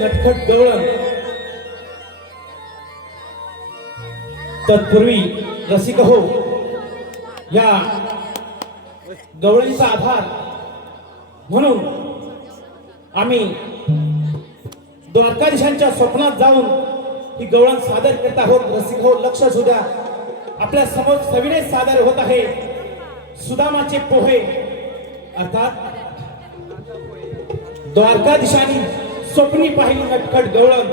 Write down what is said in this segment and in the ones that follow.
नटखट गवळण तत्पूर्वी रसिक हो या गवळीचा आधार म्हणून आम्ही द्वारकाधीशांच्या स्वप्नात जाऊन ही गवळण सादर करत आहोत. रसिक हो लक्ष असू द्या. आपल्या समोर सविनय सादर होत आहे सुदामाचे पोहे अर्थात द्वारकाधीशांनी स्वप्नी पाहिली नटखट गवळण.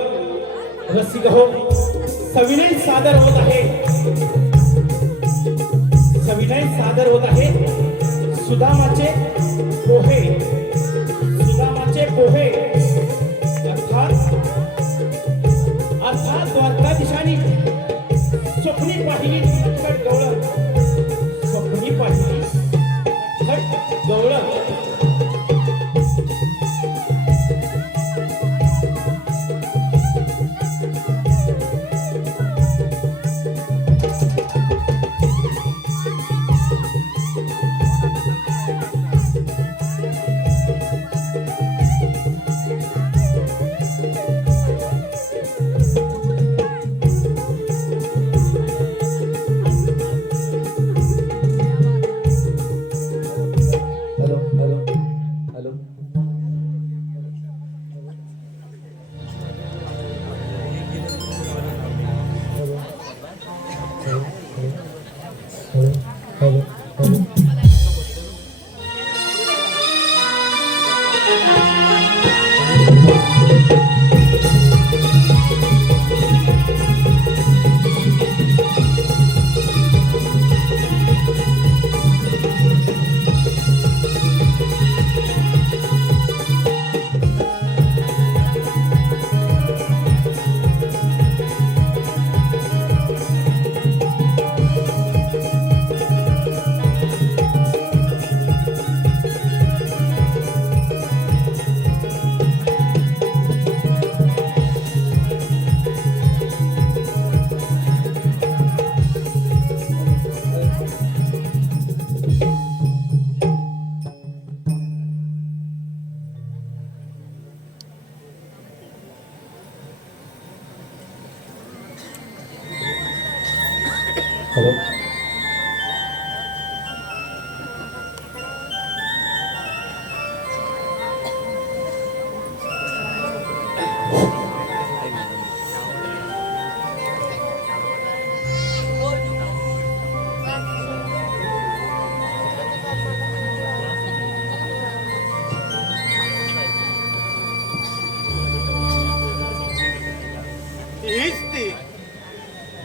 रसिक हो सविनय सादर होत आहे सविनय सादर होत आहे सुदामाचे पोहे सुदामाचे पोहे अर्थात अर्थात द्वारकाधीशांनी स्वप्नी पाहिली नटखट गवळण स्वप्नी पाहिली नटखट गवळण.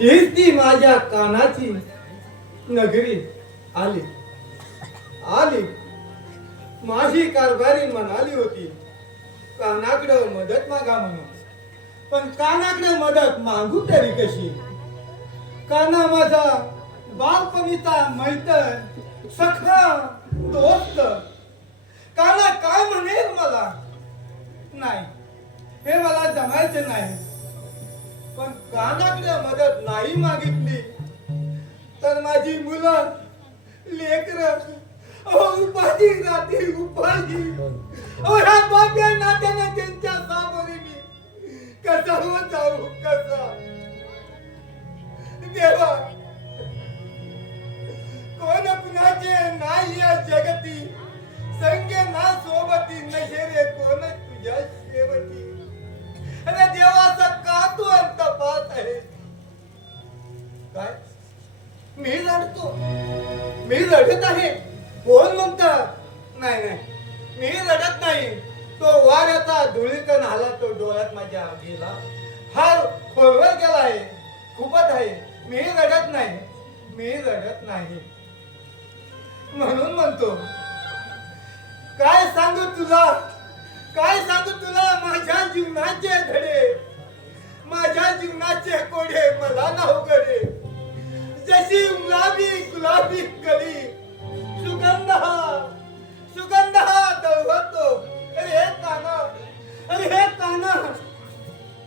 हीच ती माझ्या कानाची नगरी आली आली माझी कारभारी म्हणाली होती कानाकडं मदत मागा म्हणून. पण कानाकडं मदत मागू तरी कशी. काना माझा बालपणीचा मैत्र सखा दोस्त. काना काय म्हणेल मला नाही हे मला जमायचे नाही. पण कानाकडे मदत नाही मागितली तर माझी मुलं लेकर उपाधी राहतील उपाधी. ह्या बाप्या नात्याने त्यांच्या सामोरे मी कसा जाऊ कसा. देवा कोण कुणाचे नाही या जगती संगे ना सोबती नशेरे कोण तुझ्या शेवटी. अरे देवाचा का तू अंत पाहत आहे काय मी रडतो, मी रडत आहे. कोण म्हणत? नाही नाही, मी रडत नाही. तो वाऱ्याचा धुळीकण आला, तो डोळ्यात माझ्या गेला, हा खोलवर गेला आहे, खूपच आहे. मी रडत नाही, मी रडत नाही. म्हणून म्हणतो, काय सांगू तुला, काय सांगू तुला माझ्या जीवनाचे धडे, माझ्या जीवनाचे कोडे मला नाव गडे. जशी गुलाबी कली सुगंध दळवतो. अरे काना, अरे काना,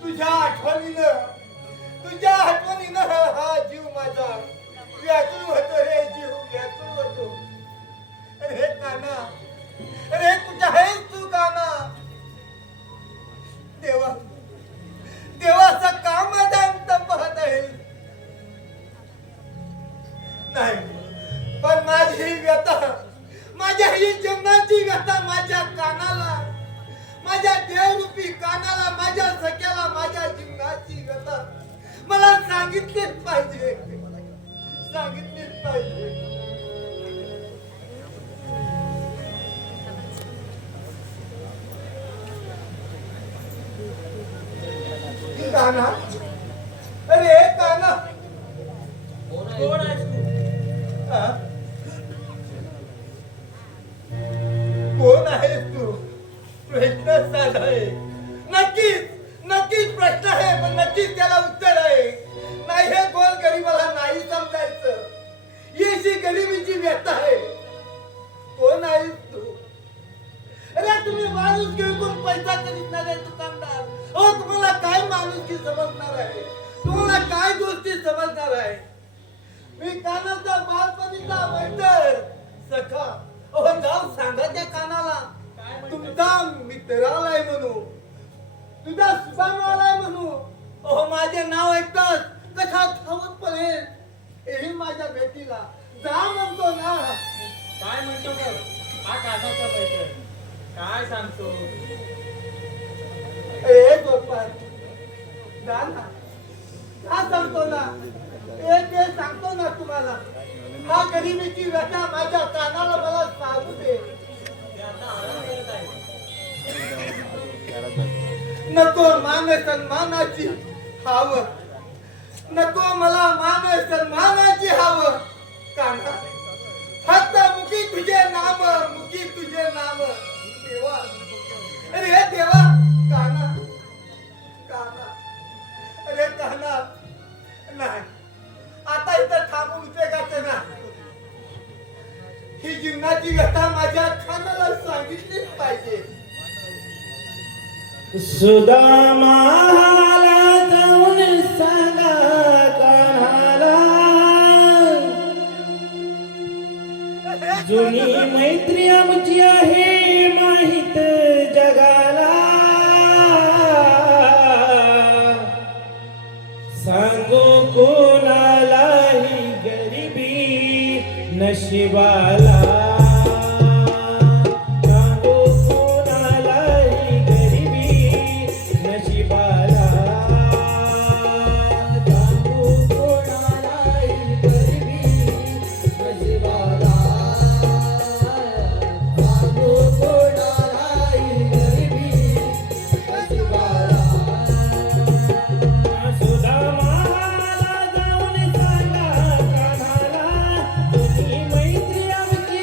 तुझ्या आठवणीनं हा जीव माझा व्याकुळ होतो रे, जीव व्याकुळ होतो. अरे काना, अरे कुठे आहेस तू काना? देवाचं काम माझा अंत पाहत आहे. नाही, पण माझी ही व्यथा, माझ्या ही जीवनाची व्यथा माझ्या कानाला, माझ्या देवरूपी कानाला, माझ्या सख्याला, माझ्या जीवनाची व्यथा मला सांगितलीच पाहिजे, सांगितलीच पाहिजे. काना, अरे काना, कोण आहेस तू? हा? कोण आहेस तू? प्रश्न साधा आहे. नक्कीच नक्कीच प्रश्न आहे, पण नक्कीच त्याला उत्तर आहे. नाही हे गोल गरीबाला नाही समजायचं. ही अशी गरिबीची व्यथा आहे. कोण आहेस तू? अरे तुम्ही माणूस घेऊन पैसा खरीदणारे दुकानदार, हो तुम्हाला काय माणुसकी समजणार आहे, तुम्हाला काय गोष्टी समजणार आहे. मी कानाचा बालपणीचा मैत्र सखा. अहो जाऊ सांगा त्या कानाला, तुमचा मित्र आलाय म्हणू, तुझा सुदाम आलाय म्हणू. अहो माझे नाव ऐकतात कशा धावत पडेल, येईल माझ्या भेटीला. जा म्हणतो ना. काय म्हणतो ग? हा कानाचा मैत्र काय सांगतो? ए गोपाल, जा ना, जा सांगतो ना, ते सांगतो ना तुम्हाला. हा गरिबीची व्यथा माझ्या कानाला मला सांगू दे. ते आता आराम करत आहे. नको मान सन्मानाची हाव, नको मला मान सन्मानाची हाव. काना फक्त मुखी तुझे नाम, मुखी तुझे नाम. देवा, अरे देवा. काना, काना, अरे काना, नाही आता इथं थांबून उपयोगाचं ना. ही जीवनाची व्यथा माझ्या कानाला सांगितलीच पाहिजे. सुदामाला जाऊन सांगा कान्हाला, जुनी मैत्री आमची आहे माहित जगाला. सांगू कोणालाही गरिबी नशिबाला, सांगू कोणालाही गरिबी नशिबाला, सांगू कोणालाही गरिबी नशिबाला, सांगू कोणालाही गरिबी नशिबाला. सुदामाला जाऊन सांगा कान्हाला, तुझी मैत्री आमची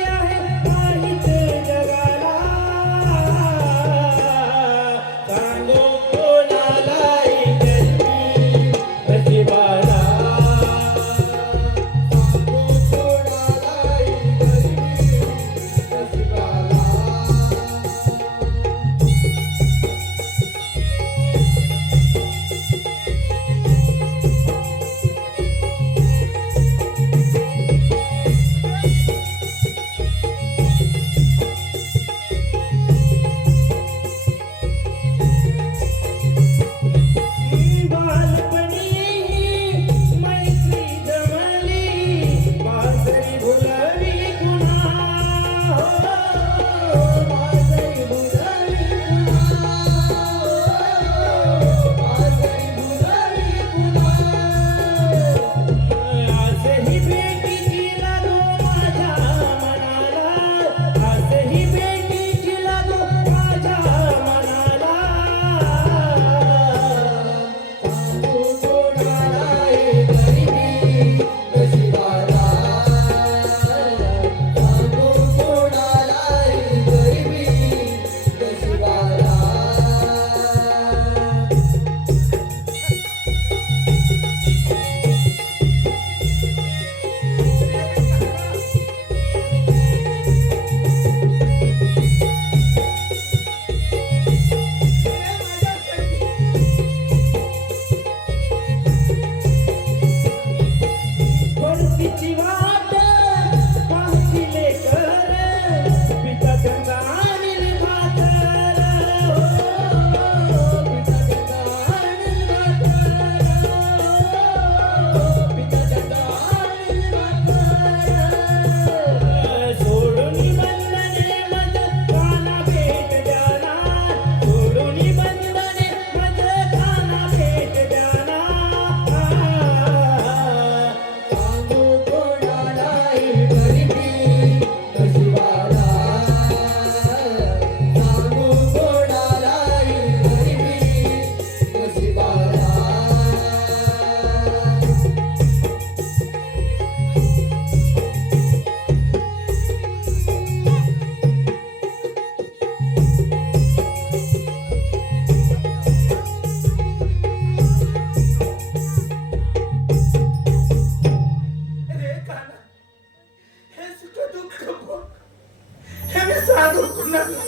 सांगू कुणाला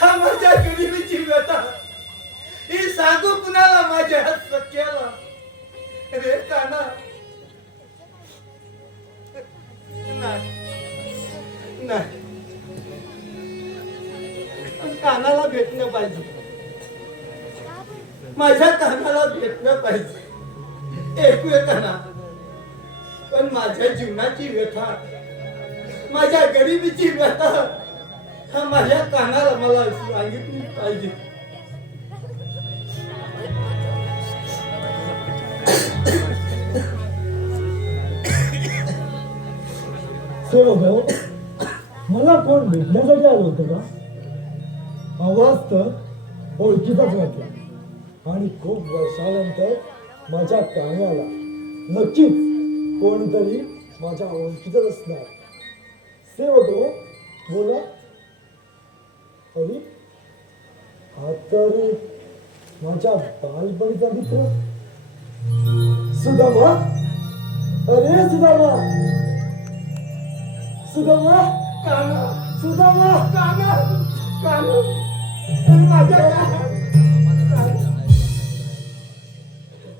हा माझ्या गरिबीची व्यथा ही सांगू कुणाला माझ्या सख्याला रे काना नाही कानाला भेटणं पाहिजे माझ्या कानाला भेटणं पाहिजे ऐकूया काना पण माझ्या जीवनाची व्यथा माझ्या गरिबीची व्यथा हा माझ्या कानाला मला सांगितली पाहिजे सेवक मला कोण भेटण्यासाठी आलं होतं का आवाज तर ओळखीचाच वाटला आणि खूप वर्षानंतर माझ्या कानाला नक्कीच कोणतरी माझ्या ओळखीचाच असणार सेवक बोला अरे हा तर माझ्या बालपणीचा मित्र सुदामा अरे सुदामा सुदामा काना सुदामा काना काना माझ्या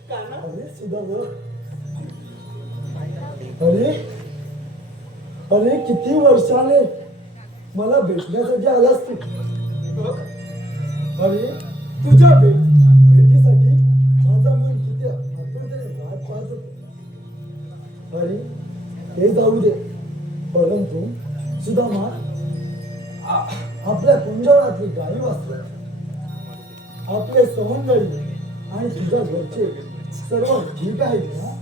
काना अरे सुदामा अरे अरे किती वर्षाने मला भेटण्यासाठी आलास तू अरे तुझ्या भेटीसाठी माझा मन किती आतुरतेने वाट पाहत होत अरे हे जाऊ दे परंतु सुदामा आपल्या कुंजवनातली गाई वाचल्या आपले सवंगडी आणि तुझ्या घरचे सर्व ठीक आहेत ना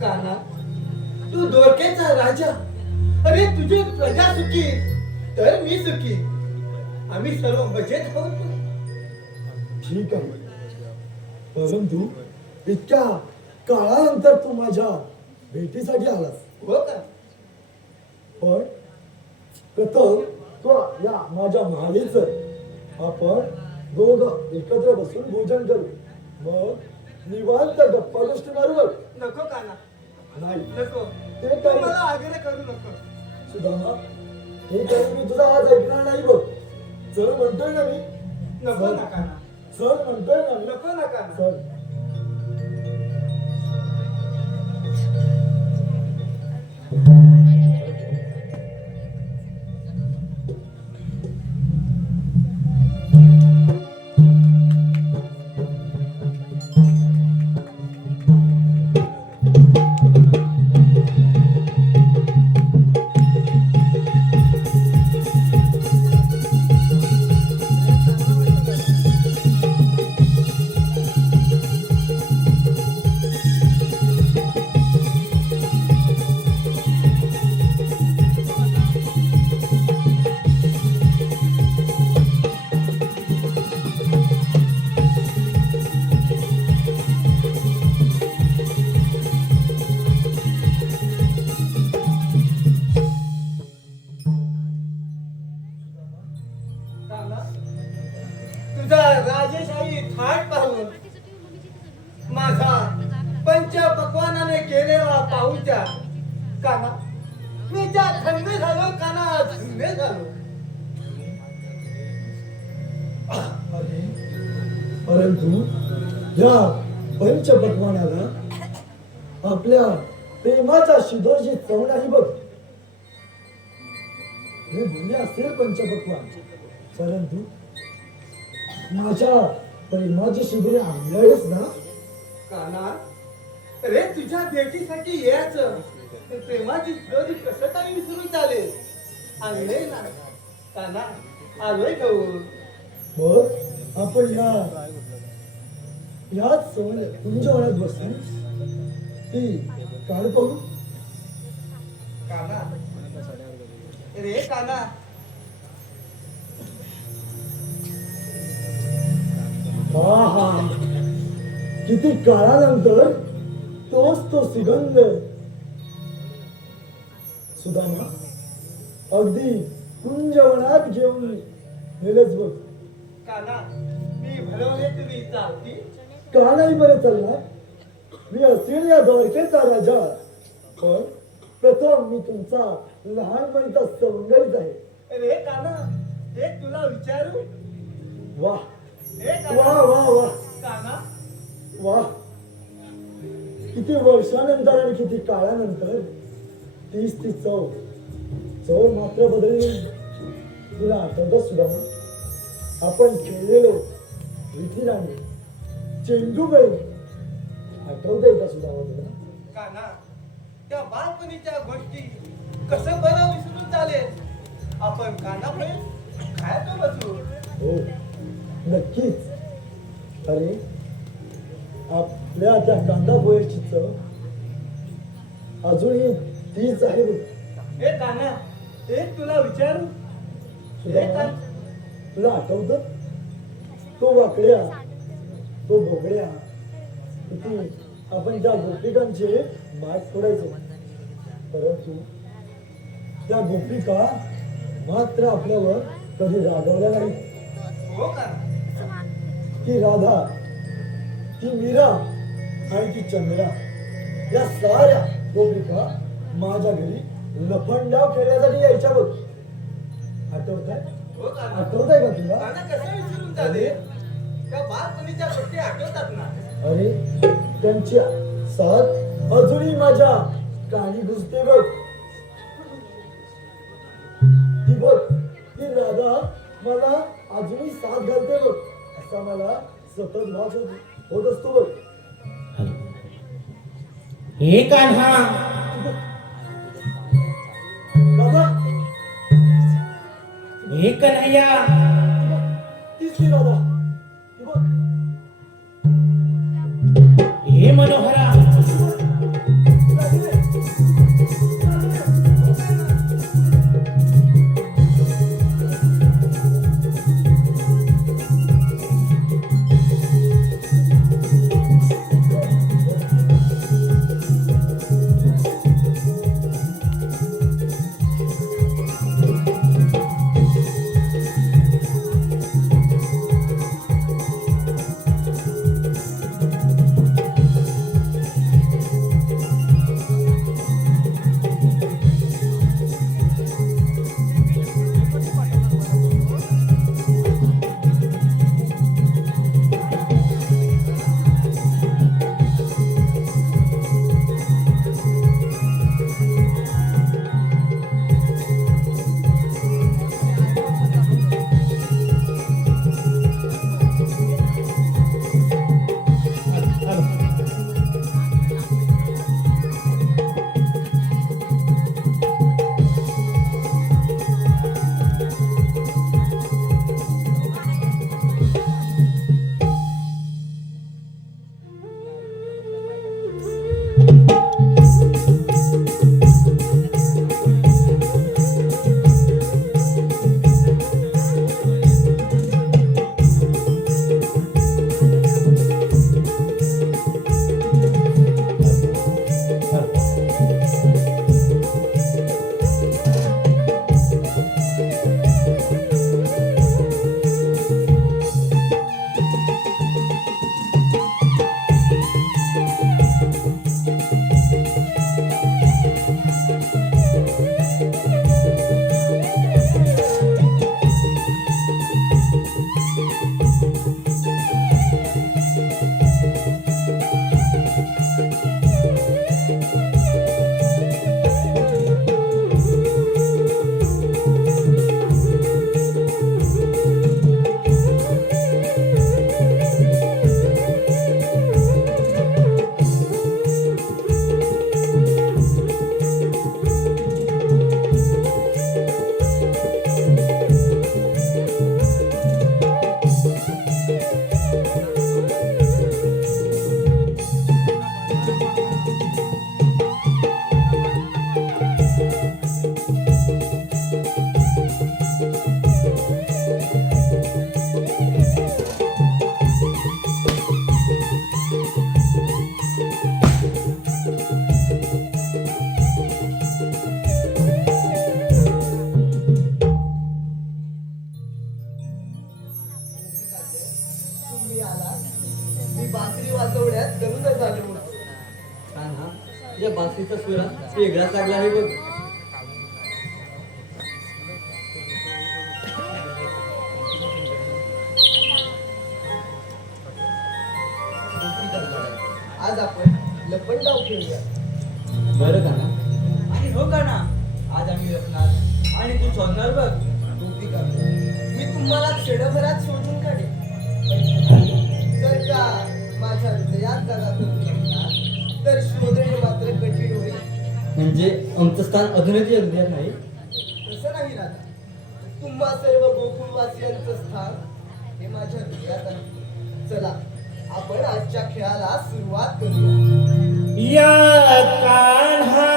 काना तू दोरकेचा राजा अरे तुझी प्रजा सुखी तर मी सुखी आम्ही सर्व मजेत आहोत ठीक आहे परंतु इतक्या काळानंतर तू माझ्या भेटीसाठी आलास हो का पण प्रथम तो या माझ्या महालीच आपण दोघं एकत्र बसून भोजन करू मग निवांत गप्पा गोष्टी मारू नको काना नाही नको ते तू काय मला आग्रह करू नको सुदामा हे काही मी तुझा आज ऐकणार नाही बघ चल म्हणतोय ना मी नको ना काना चल म्हणतोय ना मी नको ना काना चल काना तुझा राजेशाही थाट पाहून माझा पंच पक्वानाने केलेला पाऊच्या काना मी ज्या थंड झालो काना धन्य झालो अरे परंतु या पंचपक्वानाला आपल्या प्रेमाचा शिदोरची चव नाही बघ हे भले असेल पंचपक्वान परंतु माझ्या प्रेमाची शिदोरी आंबल्याच ना काना रे तुझ्या भेटीसाठी यायचं प्रेमाची जोडी कसं काही विसरून चालेल आणले ना काना आलोय गौर मग आपण याच सवय तुमच्या वळ्यात बसून ती काढ पाहू काना रे काना हा हा किती काळानंतर तोच तो सुगंध सुदामा अगदी कुंजवनात घेऊन गेलेच बघ काना मी भरवले तुम्ही चालती का नाही बरं चालणार मी असेल या द्वारकेचा राजा पण प्रथम मी तुमचा लहानपणीचा सवंगडीच आहे. रे काना एक तुला विचारू. वा हे वा काना वा वा काना वा, किती वर्षानंतर आणि किती काळानंतर तीच ती चव चव मात्र बदलली. तुला आठवतं सुद्धा आपण खेळलेलो विठी राणी, चेंडूबाई, आठवतंय का सुद्धा तुला? काना त्या बालपणीच्या गोष्टी कसं बरं विसरून चालेल. आपण कानापुढे खायचं बसू. हो नक्कीच. अरे आपल्या त्या कांदा पोह्याची चव अजूनही तीच आहे बघ. हे काना एक तुला विचारू. सुद्धा हे कान तुला आठवतं तो वाकड्या तो बोगड्या किती आपण त्या गोपिकांचे माठ फोडायचो, परंतु त्या गोपिका मात्र आपल्यावर कधी रागवल्या नाही. हो काना ती राधा, ती मीरा आणि ती चंद्रा या साऱ्या गोपिका माझ्या घरी लफंडाव खेळण्यासाठी यायच्या बघ. आठवतंय? हो काना आठवतंय का तुला? काना कसं विसरून चालेल. त्या बालपणीच्या गोष्टी आठवतात ना. अरे त्यांची साथ अजूनही माझ्या कानी घुसते बघ. ती बघ, ती राधा मला अजूनही साथ घालते बघ. असा मला सतत वास होत असतो बघ. हे कान्हा, राधा, हे कन्हैया, तीच ती राधा. ती बघ, हे मनोहरा, या बासरीचा सुरा वेगळाच लागला आहे बघ. आज आपण लपंडाव खेळूया. बरं का ना? आणि हो का ना आज आम्ही लपणार आणि तू शोधणार बघ. गोपिका, मी तुम्हाला क्षणभरात शोधून काढेन. जर का माझ्या हृदयात जागा करून घेतला तर शोधणे मात्र कठीण होईल. म्हणजे आमचं स्थान अजूनही अज्ञात नाही. तसं नाही राधा. तुम्हा सर्व गोकुळवासियांचं स्थान हे माझ्या हृदयात आहे. चला आपण आजच्या खेळाला सुरुवात करूया. या कान्हाच्या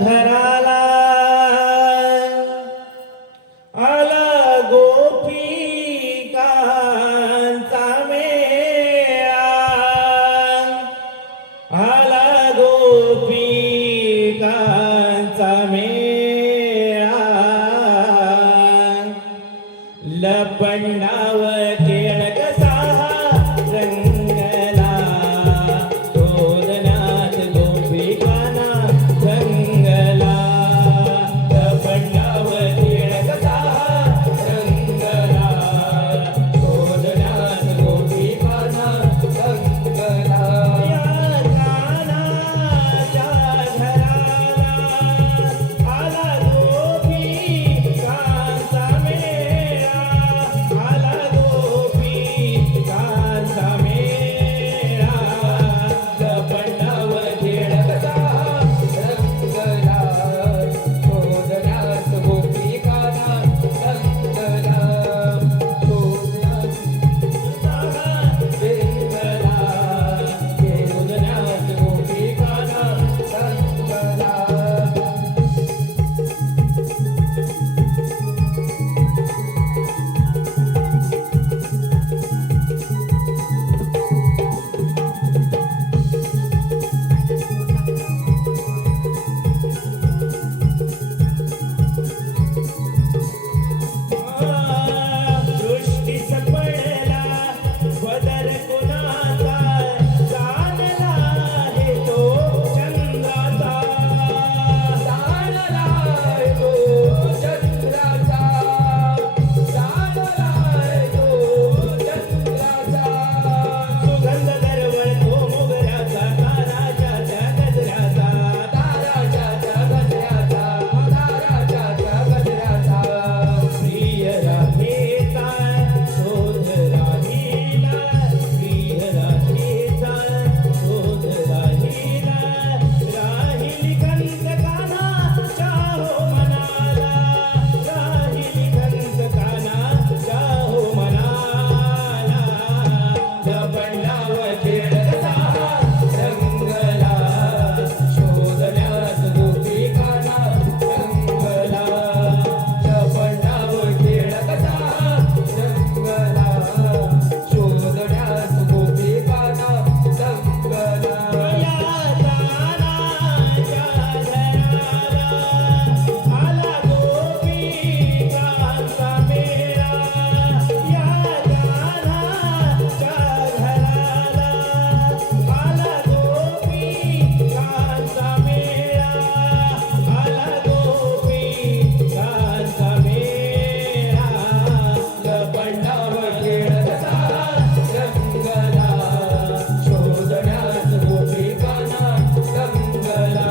घराला आला गोपिकांचा मेळा, आला गोपिकांचा मेळा. लपंडाव खेळ कसा रंगला, शोधण्यात गोपिकांना रंगला. लपंडाव खेळ कसा रंगला, शोधण्यात गोपिकांना रंगला. या कान्हाच्या घराला आला गोपिकांचा मेळा, आला गोपिकांचा मेळा. लपंडाव खेळ कसा रंगला, शोधण्यात गोपिकांना रंगला. शोधण्यात रंगला, शोधण्यात गोपिकांना रंगला. दृष्टीस पडला बदल कुणाचा, जाणला हे तो चंद्राचा, जाणला हे तो चंद्राचा, जाणला हे तो चंद्राचा. सुगंध दरवळतो मोगऱ्याचा, ताराच्या त्या गजऱ्याचा, ताराच्या त्या गजऱ्याचा, ताराच्या त्या गजऱ्याचा. प्रिय राधेचा शोध राहिला, प्रिय राधेचा शोध राहिला. राहिली कंस कान्हाच्या हो मनाला, राहिली कंस कान्हाच्या हो मनाला. लपंडाव खेळ कसा रंगला, शोधण्यात गोपिकांना रंगला. लपंडाव खेळ कसा रंगला, शोधण्यात गोपिकांना रंगला. या कान्हाच्या घराला आला गोपिकांचा मेळा, या कान्हाच्या घराला आला गोपिकांचा मेळा, आला गोपिकांचा मेळा. लपंडाव खेळ कसा रंगला, शोधण्यात गोपिकांना रंगला.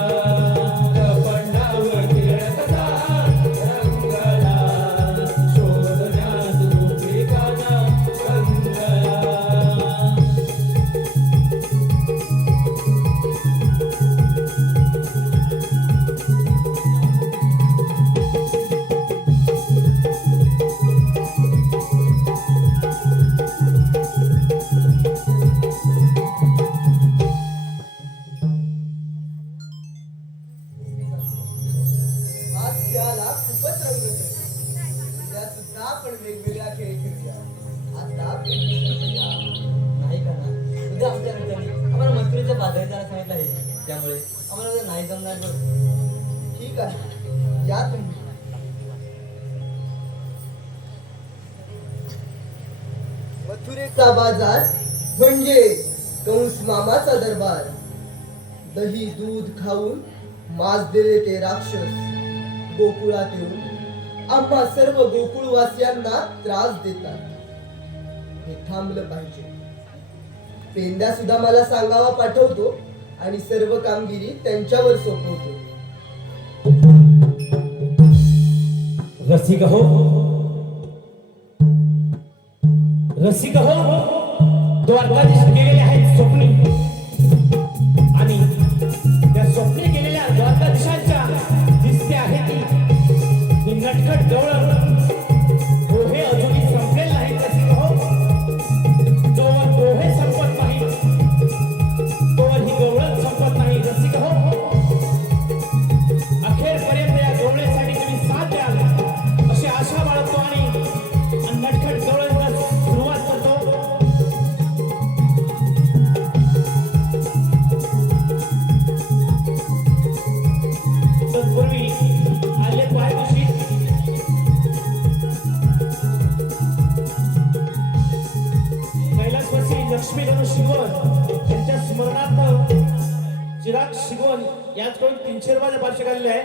लपंडाव खेळ कसा रंगला, शोधण्यात गोपिकांना रंगला. आज खेळाला खूपच रंगत आहे. उद्या सुद्धा आपण वेगवेगळ्या खेळ खेळूया. आता खेळूया. नाही का ना? उद्या आमच्या घरच्यांनी आम्हाला मथुरेच्या बाजारात जायला सांगितलं आहे. त्यामुळे आम्हाला उद्या नाही जमणार बघ. ठीक आहे, या तुम्ही. मथुरेचा बाजार म्हणजे कंस मामाचा दरबार. दही दूध खाऊन माजलेले ते राक्षस गोकुळात येऊन आम्हा सर्व गोकुळवासियांना त्रास देतात. हे थांबलं पाहिजे. पेंड्या सुद्धा मला सांगावा पाठवतो आणि सर्व कामगिरी त्यांच्यावर सोपवतो. रसिक हो, रसिक हो, द्वारकाधीश गेलेले आहेत स्वप्नी आणि त्या स्वप्नी गेलेल्या द्वारकाधीशांच्या दिसते आहे ती नटखट गवळण दोहे अजूनही संपलेले नाहीत. रसिक हो, जोवर दोहे संपत नाही तोवर ही गवळण संपत नाही. रसिक हो, अखेरपर्यंत या गवळेसाठी तुम्ही साथ द्याल अशी आशा बाळगतो आणि नटखट गवळण सुरुवात करतो. तत्पूर्वी आले पायथ्याशी कैलासवासी लक्ष्मीधनु शिगवण यांच्या स्मरणार्थ चिराग शिगवण याचकडून 300 रुपयाचे पार्श्वक आलेले आहे.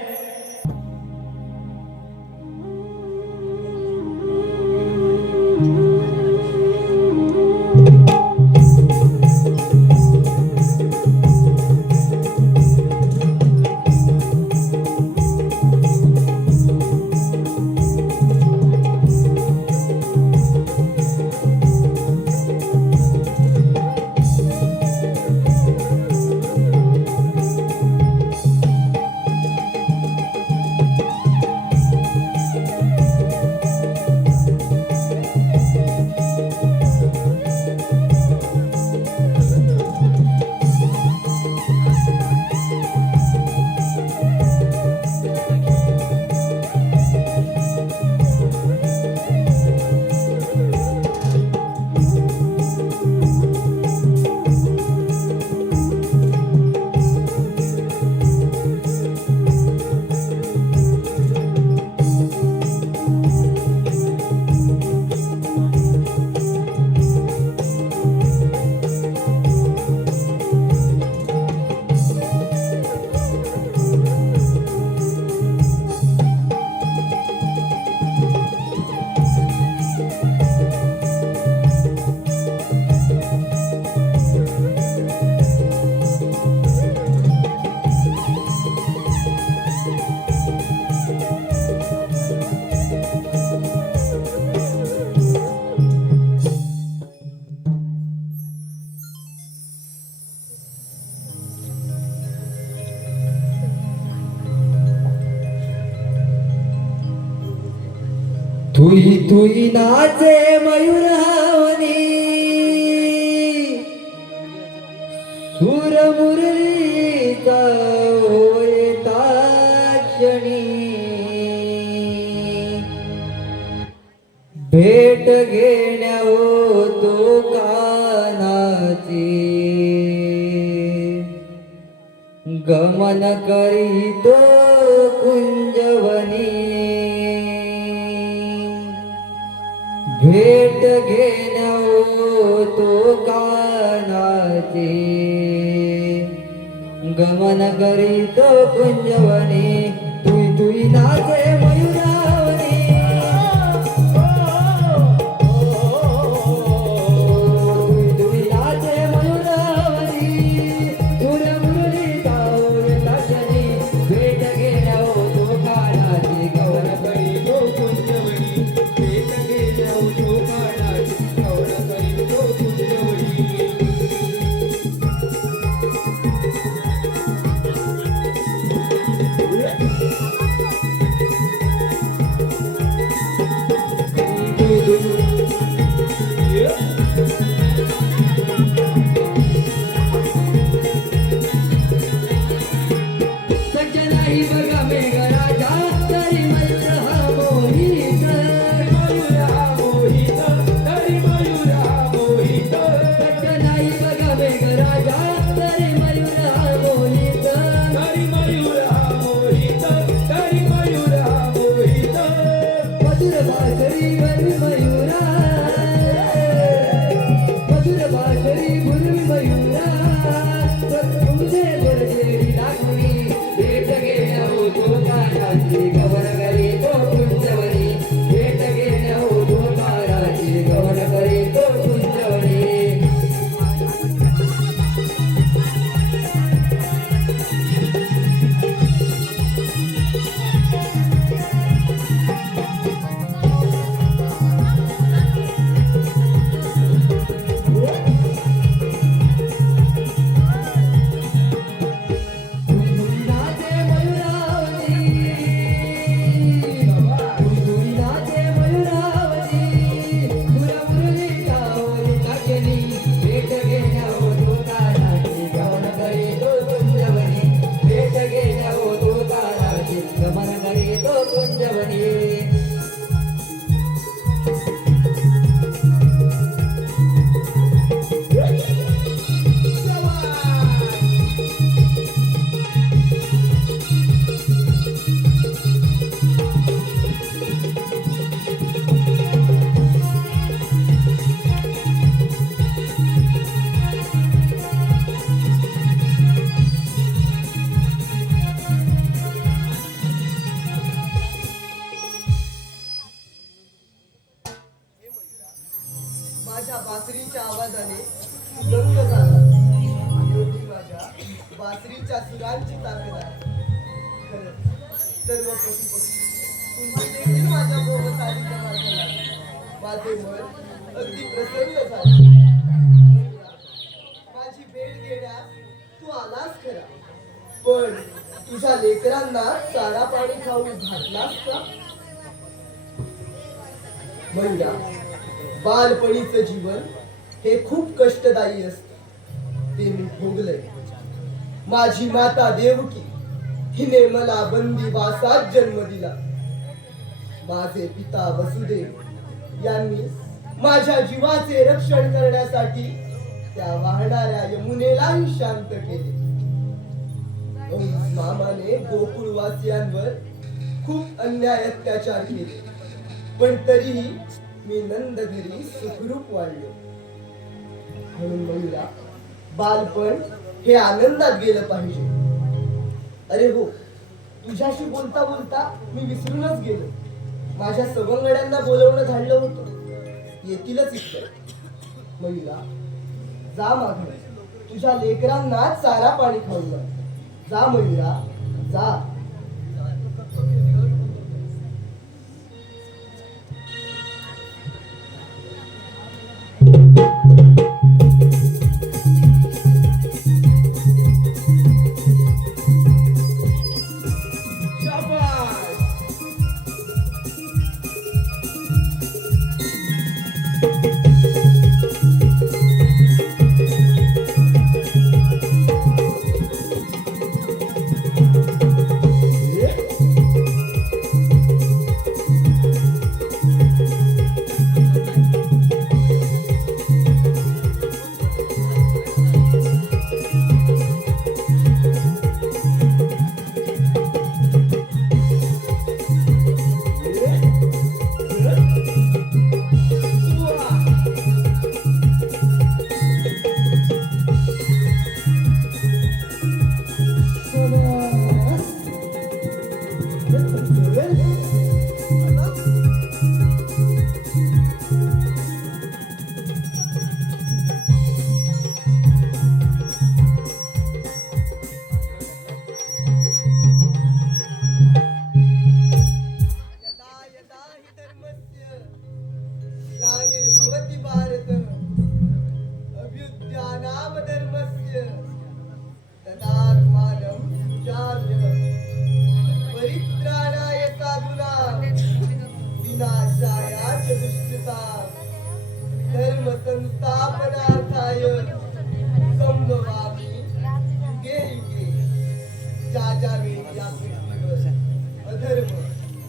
तुई तुई नाचे मयूरहावनी सूर मुरलीचा होता क्षणी भेट घेण्या होतो कानाची गमन करीतो कुंजवनी भेट घेण्या होतो कानाची गमन करीतो कुंजवनी तुई तुई नाचे मयूरावनी तुई तुई नाचे मयूरावनी तुर मुरलीचा होता क्षणी भेट घेण्या होतो कानाची गमन करीतो कुंजवनी भेट घेण्या होतो कानाची गमन करीतो कुंजवनी बासरीच्या सुरांची ताकद आहे. खरंच सर्व पशुपक्षी तुम्ही देखील माझ्या भोवतालीच्या वाटेला माझे मन अगदी प्रसन्न झाले. माझी भेट घेण्यास तू आलास खरा, पण तुझ्या लेकरांना चारा पाणी खाऊ घातलास का? मैया, बालपणीचं जीवन हे खूप कष्टदायी असतं, ते मी भोगलंय. माझी माता देवकी हिने मला बंदिवासात जन्म दिला. माझे पिता वसुदेव यांनी माझ्या जीवाचे रक्षण करण्यासाठी त्या वाहणाऱ्या यमुनेलाही शांत केले. कंस मामाने गोकुळवासियांवर खूप अन्याय अत्याचार केले, पण तरीही मी नंद घरी सुखरूप वाढलो. म्हणून महिला, बालपण हे आनंदात गेलं पाहिजे. अरे हो, तुझ्याशी बोलता बोलता मी विसरूनच गेलो. माझ्या सवंगड्यांना बोलवणं झालं होतं, येतीलच इतकं. महिला, जा मागं, तुझ्या लेकरांना चारा पाणी खाऊ घाल. जा महिला, जा.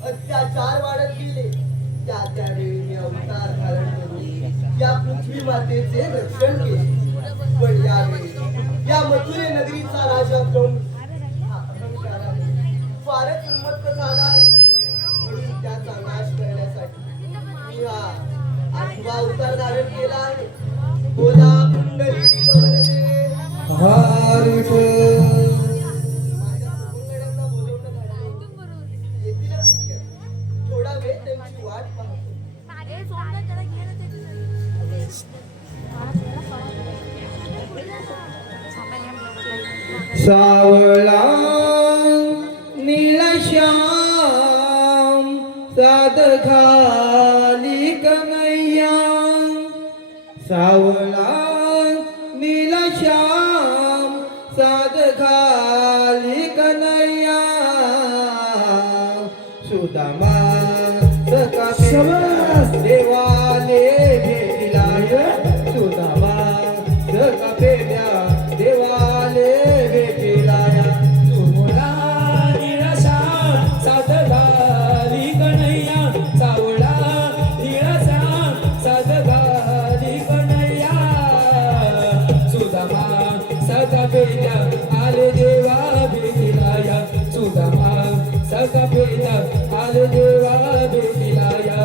अत्याचार वाढत गेले, त्या वेळी मी अवतार धारण करून या पृथ्वी मातेचे रक्षण केले. पण यावेळी या मथुरे नगरीचा राजा कंस हा अहंकाराने फारच उन्मत्त झाला आहे. म्हणून त्याचा नाश करण्यासाठी मी हा 8वा अवतार धारण केला आहे. बोला पुंडलिक वरदे माझ्या सवंगड्यांना बोलवणं झालं, येतीलच इतक्यात. थोडा वेळ त्यांची वाट पाहतो. सावळा निळश्याम साद खाली कन्हैया, सावळा निळश्याम साद खाली कन्हैया, सुदामा सका देवाले भेटिलाय, सुदामा सका पेद्या देवाले भेटिलाया, सुमुला निळश्याम साद खाली कन्हैया, सावळा निळश्याम साद खाली कन्हैया, सुदामा सका पेद्या आले देवा भेटिलाया, सुदामा सका पेद्या आले देवा भेटिलाया.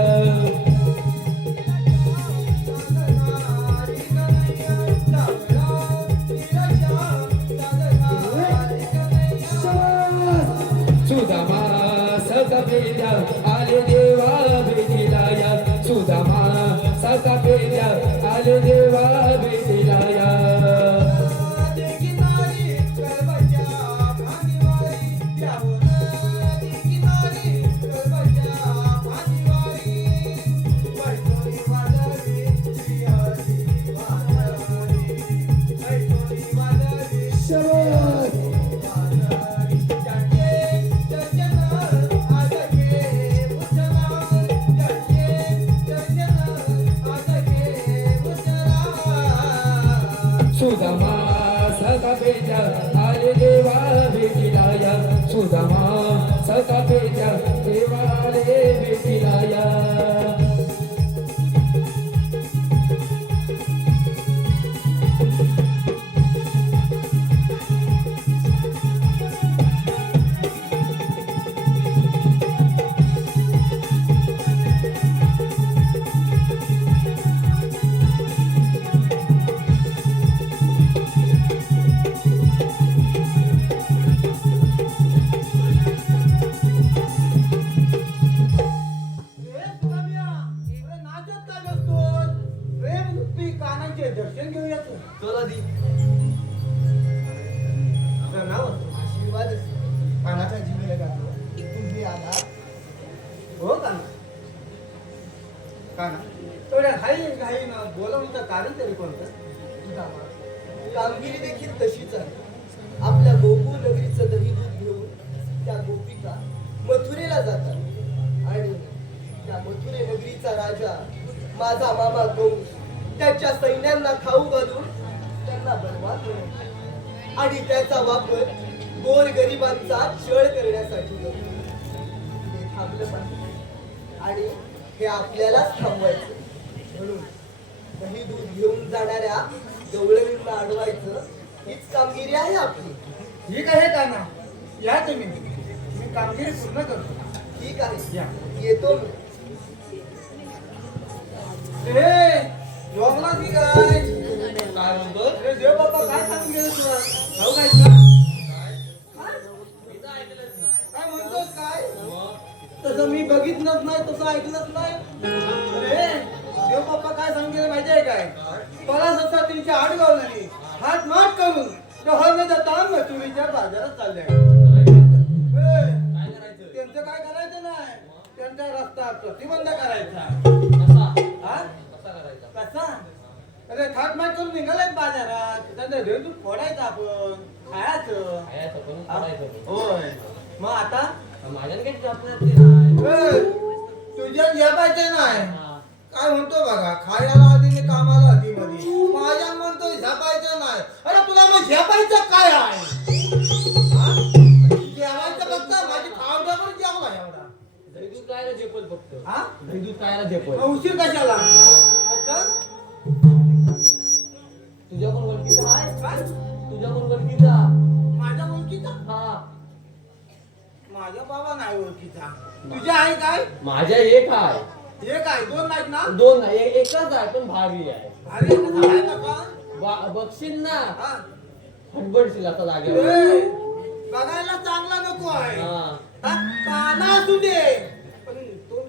सुदामा सका पेद्या आले देवा भेटिलाया, सुदामा सका पेद्या आले देवा भेटिलाया. किनारी सुदामा सखा पेजा देवाले भेटीला या. ए, सुदाम्या, अरे नाचत का बसतोस? प्रेम रूपी कानाचे दर्शन घेऊया तू. चला दी आपलं नाव असतं. आशीर्वाद कानाच्या जीवेला घातलं. तुम्ही आला हो काना काना थोड्या घाई ना बोलवण्याचं कारण तरी कोणतं? कामगिरी देखील तशीच आहे. आपल्या गोकुळ नगरीचं दही दूध घेऊन त्या गोपिका मथुरेला जातात आणि त्या मथुरे नगरीचा राजा माझा मामा कंस त्याच्या सैन्यांना खाऊ घालून त्यांना बर्बाद बनवतो आणि त्याचा वापर गोरगरिबांचा छळ करण्यासाठी करतो. हे थांबलं पाहिजे आणि हे आपल्यालाच थांबवायचं. म्हणून दही दूध घेऊन जाणाऱ्या गवळणींना अडवायचं हीच कामगिरी आहे आपली. ठीक आहे काना या तुम्ही मी कामगिरी पूर्ण करतो. ठीक आहे या. येतो मी. ए जोगला की काय काय म्हणतो? अरे देव बाबा काय सांगून गेलं तुला भाऊ काय तुला काय म्हणतोस काय तसं मी बघितलंच नाही तसं ऐकलंच नाही. अरे देव बाप्पा काय सांगितलं माहितीये काय परास असता तिची आड गावली हात माट करून हरण्याचा ताण मथुरीच्या बाजारात चालले. त्यांचं काय करायचं नाही त्यांचा रस्ता प्रतिबंध करायचा. हा? कसा अरे थाट माट करून निघालाय बाजारात त्यांचा दूध फोडायचं आपण खायचं. होय मग आता तुझ्या झेपायचं नाही काय म्हणतो बघा खायला आधी आणि कामाला आधी मध्ये माझ्या म्हणतो झेपायचं नाही. अरे तुला मग झेपायचं काय आहे हा? जेवायचं फक्त माझी खावड्यावर जेवला एवढा हा? मग उशीर कशाला चल. तुझ्या कोण ओळखीचा आहे? काय तुझ्या कोण ओळखीचा? माझ्या ओळखीचा हा माझ्या बाबा नाही ओळखीचा. तुझ्या आहे काय माझ्या एक आहे हे काय दोन नाहीत ना दोन नाही एकच आहे पण भारी आहे अरे कसा आहे का बघशील ना हा हडबडशील आता जागेवर ए, बघायला चांगला नको आहे हा. हा, काना असू दे पण तो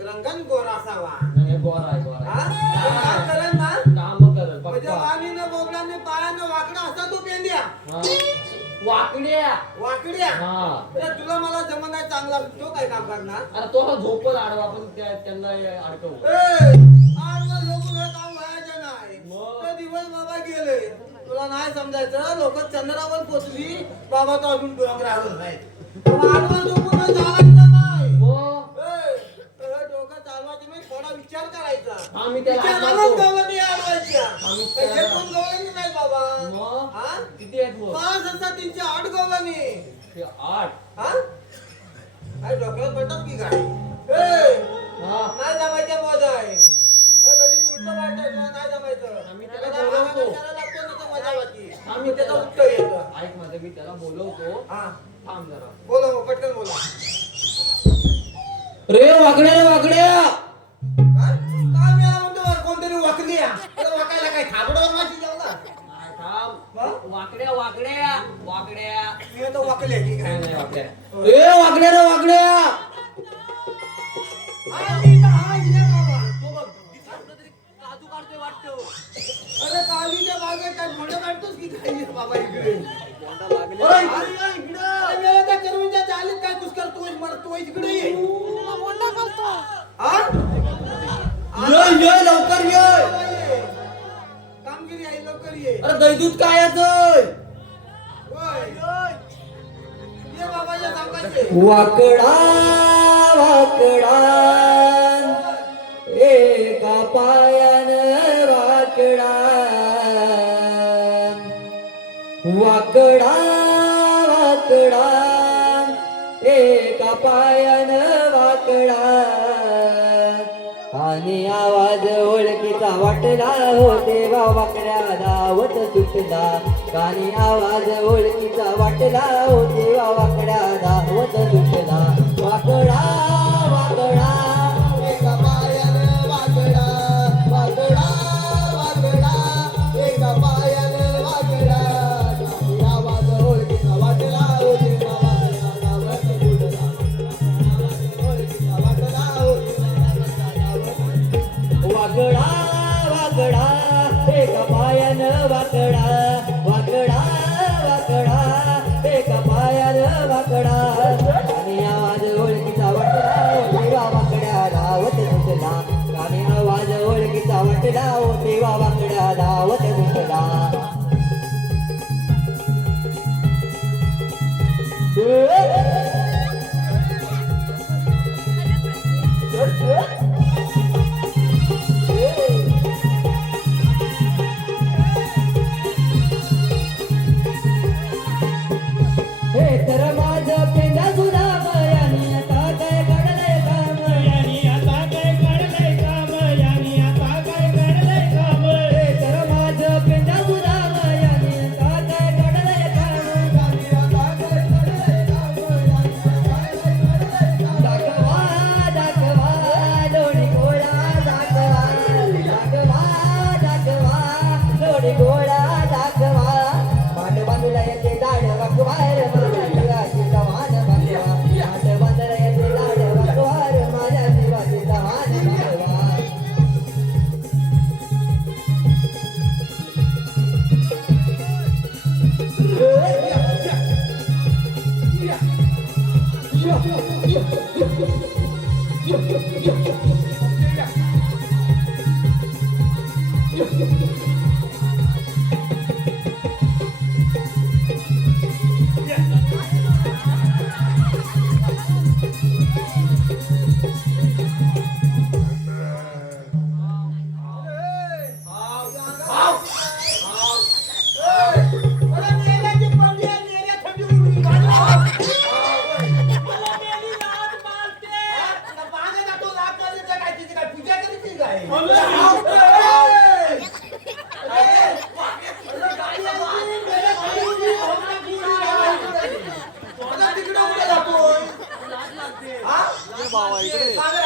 रंगन गोरा असावा नाही, गोरा आहे गोरा हा? आहे. तो काम करेल ना काम करल म्हणजे पक्का वाणीनं बोबडाने पायानं वाकडा असा तो पेंड्या हा. वाकड्या वाकड्या हा अरे तुला मला जमत नाही चांगला तो काय काम करणार अरे तो हा झोपल आडवा पण त्यांना अडकवू आडवा झोपून हे काम व्हायचं नाही मग? ते दिवस बाबा गेले तुला नाही समजायचं लोक चंद्रावर पोचली बाबा तो अजून डोंगरावर नाही आडवा झोपून हे चालायचं नाही मग डोकं चालवायचं नाही थोडा विचार करायचा आम्ही त्याला विचारालाच हात गवळणी अडवायच्या आम्ही हे त्याला- कोण गवळणी नाही बाबा मग हा किती आहेत मग 5,308 गवळणी ते 8 हा काय डोक्यात पडतात की काय ए, हा नाही जमायच्या बोध आहे गणित उलट वाटतं तुला नाही जमायचं आम्ही त्याला त्याला बोलवतो. भागाला लागतो ना तर मजा वाटते आम्ही त्याचं त्याला उत्तर येतं ऐक माझं मी त्याला बोलवतो हा थांब जरा बोला मग, पटकन बोला रे वाकड्या वाकड्या काय काय मिळाला म्हणतो बरं, कोणतरी वाकली वाकायला काय थाबडवर माझी जेवला थांब वाकड्या वाकड्या वाकड्या मी आता वाकले की काय नाही वाकड्या रे वाकड्या रे वाकड्या हा, मी तर हा, ये बाबा. तो बघ दिसला कुठं तरी काजू काढतोय वाटतं. अरे कालीच्या बागेत काय घोडं काढतोस की काय ये बाबा इकडे कोंडा लागले. अरे, अरे, मेला त्या करवीच्या जालीत काय कुस करतोय मरतोय इकडे ये हा? ये लवकर ये ये. कामगिरी आहे लवकर ये अरे दैदूत काय होय. ये बाबाच्या सावकाश ये. वाकडा वाकडा एका पायान वाकडा वाकडा वाकडा पायान वाकडा आणि आवाज ओळखीचा वाटला हो देवा वाकड्या धावत सुटला कानी आवाज ओळखीचा वाटला हो देवा वाकड्या धावत सुटला वाकडा वाकडा एका पायानं वाकडा वाकडा वाकडा एका पायानं वाकडा आणि आवाज ओळखीचा वाटला हो देवा वाकडा धावत सुटला आवाज ओळखीचा वाटला हो देवा वाकडा धावत वाकडा वाकडा एका पायानं वाकडा वाकडा वाकडा एका पायानं वाकडा आणि आवाज ओळखीचा वाटला देवा वाकड्या धावत सुटला आणि आवाज ओळखीचा वाटला देवा वाकड्या धावत सुटला हे तर माझं पेंडा सुद्धा बयानी आता काय काढलंय काम यानी आता काय काढलंय काम यानी आता काय काढलंय काम हे तर माझं पेंडा सुद्धा बयानी आता काय काढलंय काम दाखवा दाखवा लोणी गोळा दाखवा दाखवा दाखवा लोणी गोळा दाखवा पाठ बांधूला येते दाढ वाकवार माझ्या जीवाची वाण वाकवा पाठ बांधूला येते दाढ वाकवार माझ्या जीवाची वाण वाकवा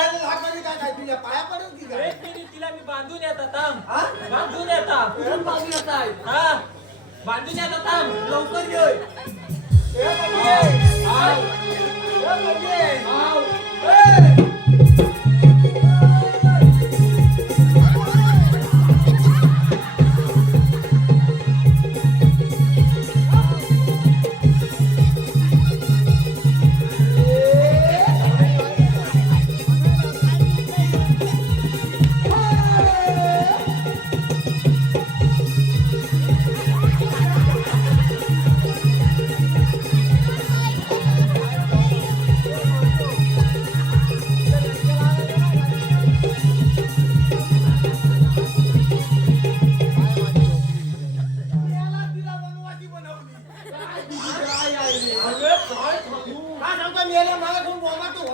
पाया पडेल की काय? तिला मी बांधून येतात बांधून येतात कोण बाजू येत आहे हा बांधून येतात लवकर ये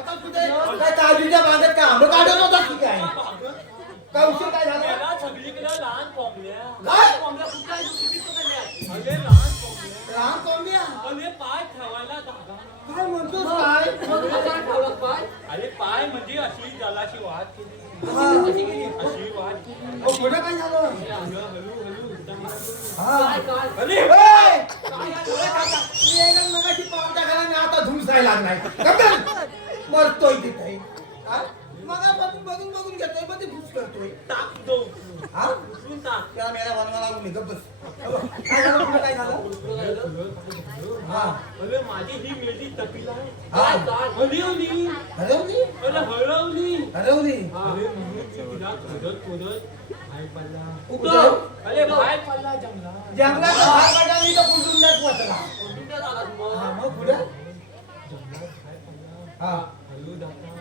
काजूच्या बागेत काय आंबे काढत होता की काय काय उशीर काय झाला त्याला सगळीकडे लहान कोंबड्या काय कोंबड्या कुठल्या किती पकडल्या अरे लहान कोंबड्या राम कोंबड्या अरे पाय ठेवायला जागा काय म्हणतोस काय ठेवलं पाय अरे पाय म्हणजे अशी जलाशी वाट केली अशी वाट केली अहो, पुढे काय झालं हळू हळू हा. अरे ए! मी एकच मगाशी पाऊल टाकायला मी आता धुमसायला लागलाय कमल! मरतोय तिथे हा? मगापासून बघून बघून घेतोय पण ती भूस करतोय टाक दो हा उचलून टाक त्याला मेला बनवा लागून मी गप्प बस. काय झालं पुढे काय झालं हा अरे माझी ही मेली तपीला हा. हलवली हरवली अरे हळवली हरवली अरे म्हणून ती तिला शोधत पाय पडला कुठं? अरे पाय पडला जंगलात जंगलात बाहेर पडला तर कुठून नाही पोहोचला कुठे झालास मग हा मग पुढे जंगलात पाय पडला हा हलू दाता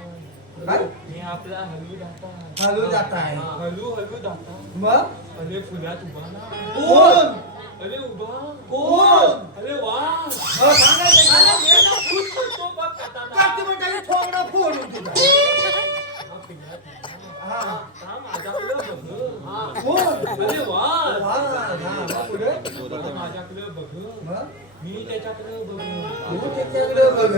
काय मी आपला हलू दाता हलू जात आहे हलू हलू दाता मग अरे फुल्यात उभा ना कोण अरे उभा कोण अरे वा हो, सांगायचं अरे का? मेला फुल तो बघ काय काटाला ते म्हणताय? अरे वा वा, हा, मग पुढे? माझ्याकडे बघ मग? मी त्याच्याकडे बघ तू त्याच्याकडे बघ.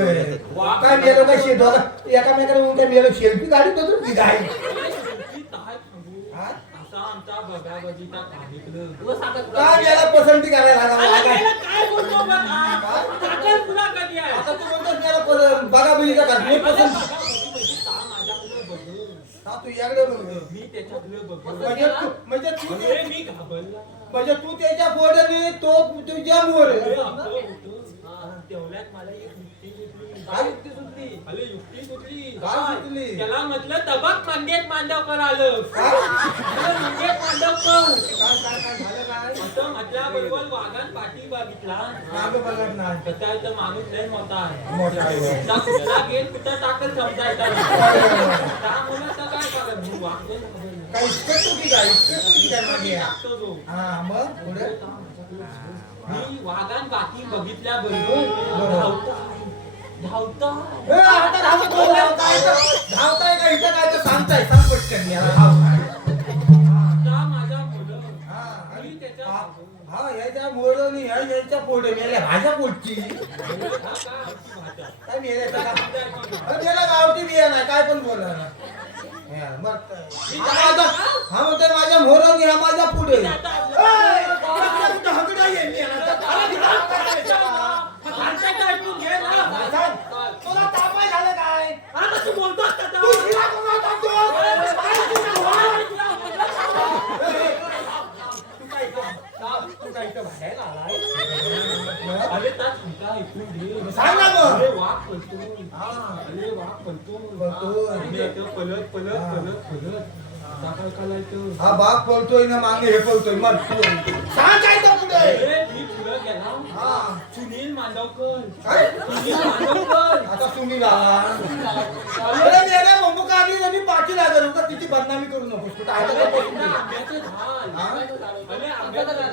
काय मेलं काय शेतात एकामेकाला म्हणून काय मेलं शेल्फी काढत होतो की काय हा? असा आमचा बघाबगीचा सांगितलं काय मेला पसंती करायला लागला काय? काय बोलतो बघा साखरपुडा कधी आहे आता तू म्हणतोस मेला बघा बघितला का मी पसंत माझ्याकडे बघ हा तू याकडे बघ मी त्याच्याकडे बघ म्हणजे तू अरे मी घाबरला म्हणजे तू त्याच्या पोटाने तो तुझ्या मोर अरे आपलं होतं. तेवढ्यात मला एक युक्ती सुचली. काय युक्ती सुचली? अरे युक्ती सुचली काय सुचली? त्याला म्हटलं तबक मंगेश मांडवकर आलं काय अरे मंगेश मांडवकर काय काय काय झालं काय असं म्हटल्याबरोबर वाघान पाठी बघितला मागं बघत नाही त्याचा इथं माणूस लय मोठा आहे मोठा आहे. त्या कुठला गेल कुठं टाकल समजायचा नाही. त्यामुळे तर काय करत मी वागतो काय इतकं तू की काय इतकं तू की काय मागे टाकतो जो हा मग पुढे मी वाघान बाकी बघितल्या बरोबर धावता ए, आता धावत हो, धावताय का इथं काय तर सांगताय सांग पटकन याला धावताय. आता माझ्या मुलं हा, मी त्याच्या हा याच्या मोरनी याच्या पोटे मेल्या भाज्या पोटची काय मेल्या मेला गावठी बिया नाही काय पण बोला हा म्हणतोय माझ्या मोरनी हा माझ्या पुढे तुला तापाय झालं काय आता तू बोलतोस का तू हिला कोणाला तापतोस? तू काय इथं बाहेर आलाय? अरे त्या तुमचा ऐकून घे सांग ना मग. अरे वाघ पळतो हा. अरे वाघ पळतो पळतो. आणि इथं पलट पलट पलट पलट साखर खालायचं हा बाग पळतोय ना मागे हे पळतोय मग सांग काय तर पुढे अरे मी पुढं गेला हा. सुनील मांडवकर काय सुनील मांडवकर आता तुम्ही अरे मेरे मुंबई आणि पाठी लागल का तिची बदनामी करू नकोस तू काय तर बसून एकदा घे. आंब्याचं झाड हा? अरे आंब्याचं झाड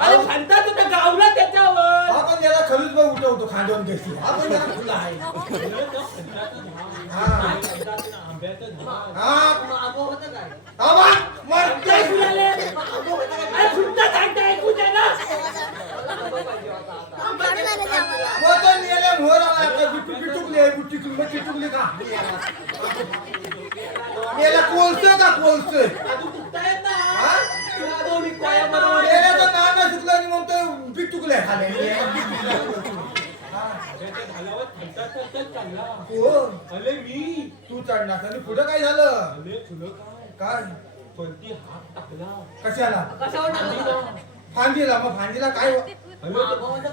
अरे म्हणतात तुझ्या गावला त्याच्यावर हा पण याला खरीच बघ उठवतो खांडवून घेतली हा पण याला खुला आहे अरे त्या फणसाचं हा. झाड काय म्हणतात ना, आंब्याचं झाड हा हा बा, मर काय फुलाले? अरे फुलता सांगता ऐकू दे ना बोलतो मेले मोर आला आता बिटुकली का मेला कोलसं का कोलसं तू तुटता येत ना हा? तुला दोन विकवाया बरोबर मेले तर नाना सुटला आणि म्हणतोय बिटुकले खाले आंब्याच्या झाडावर थंडा थंडा चालला कोण अरे मी तू चढणार आणि पुढे काय झालं अरे तुला काय काय वरती हात टाकला कशाला फांदीला. फांदीला मग फांदीला काय अरे आंबं दोनच.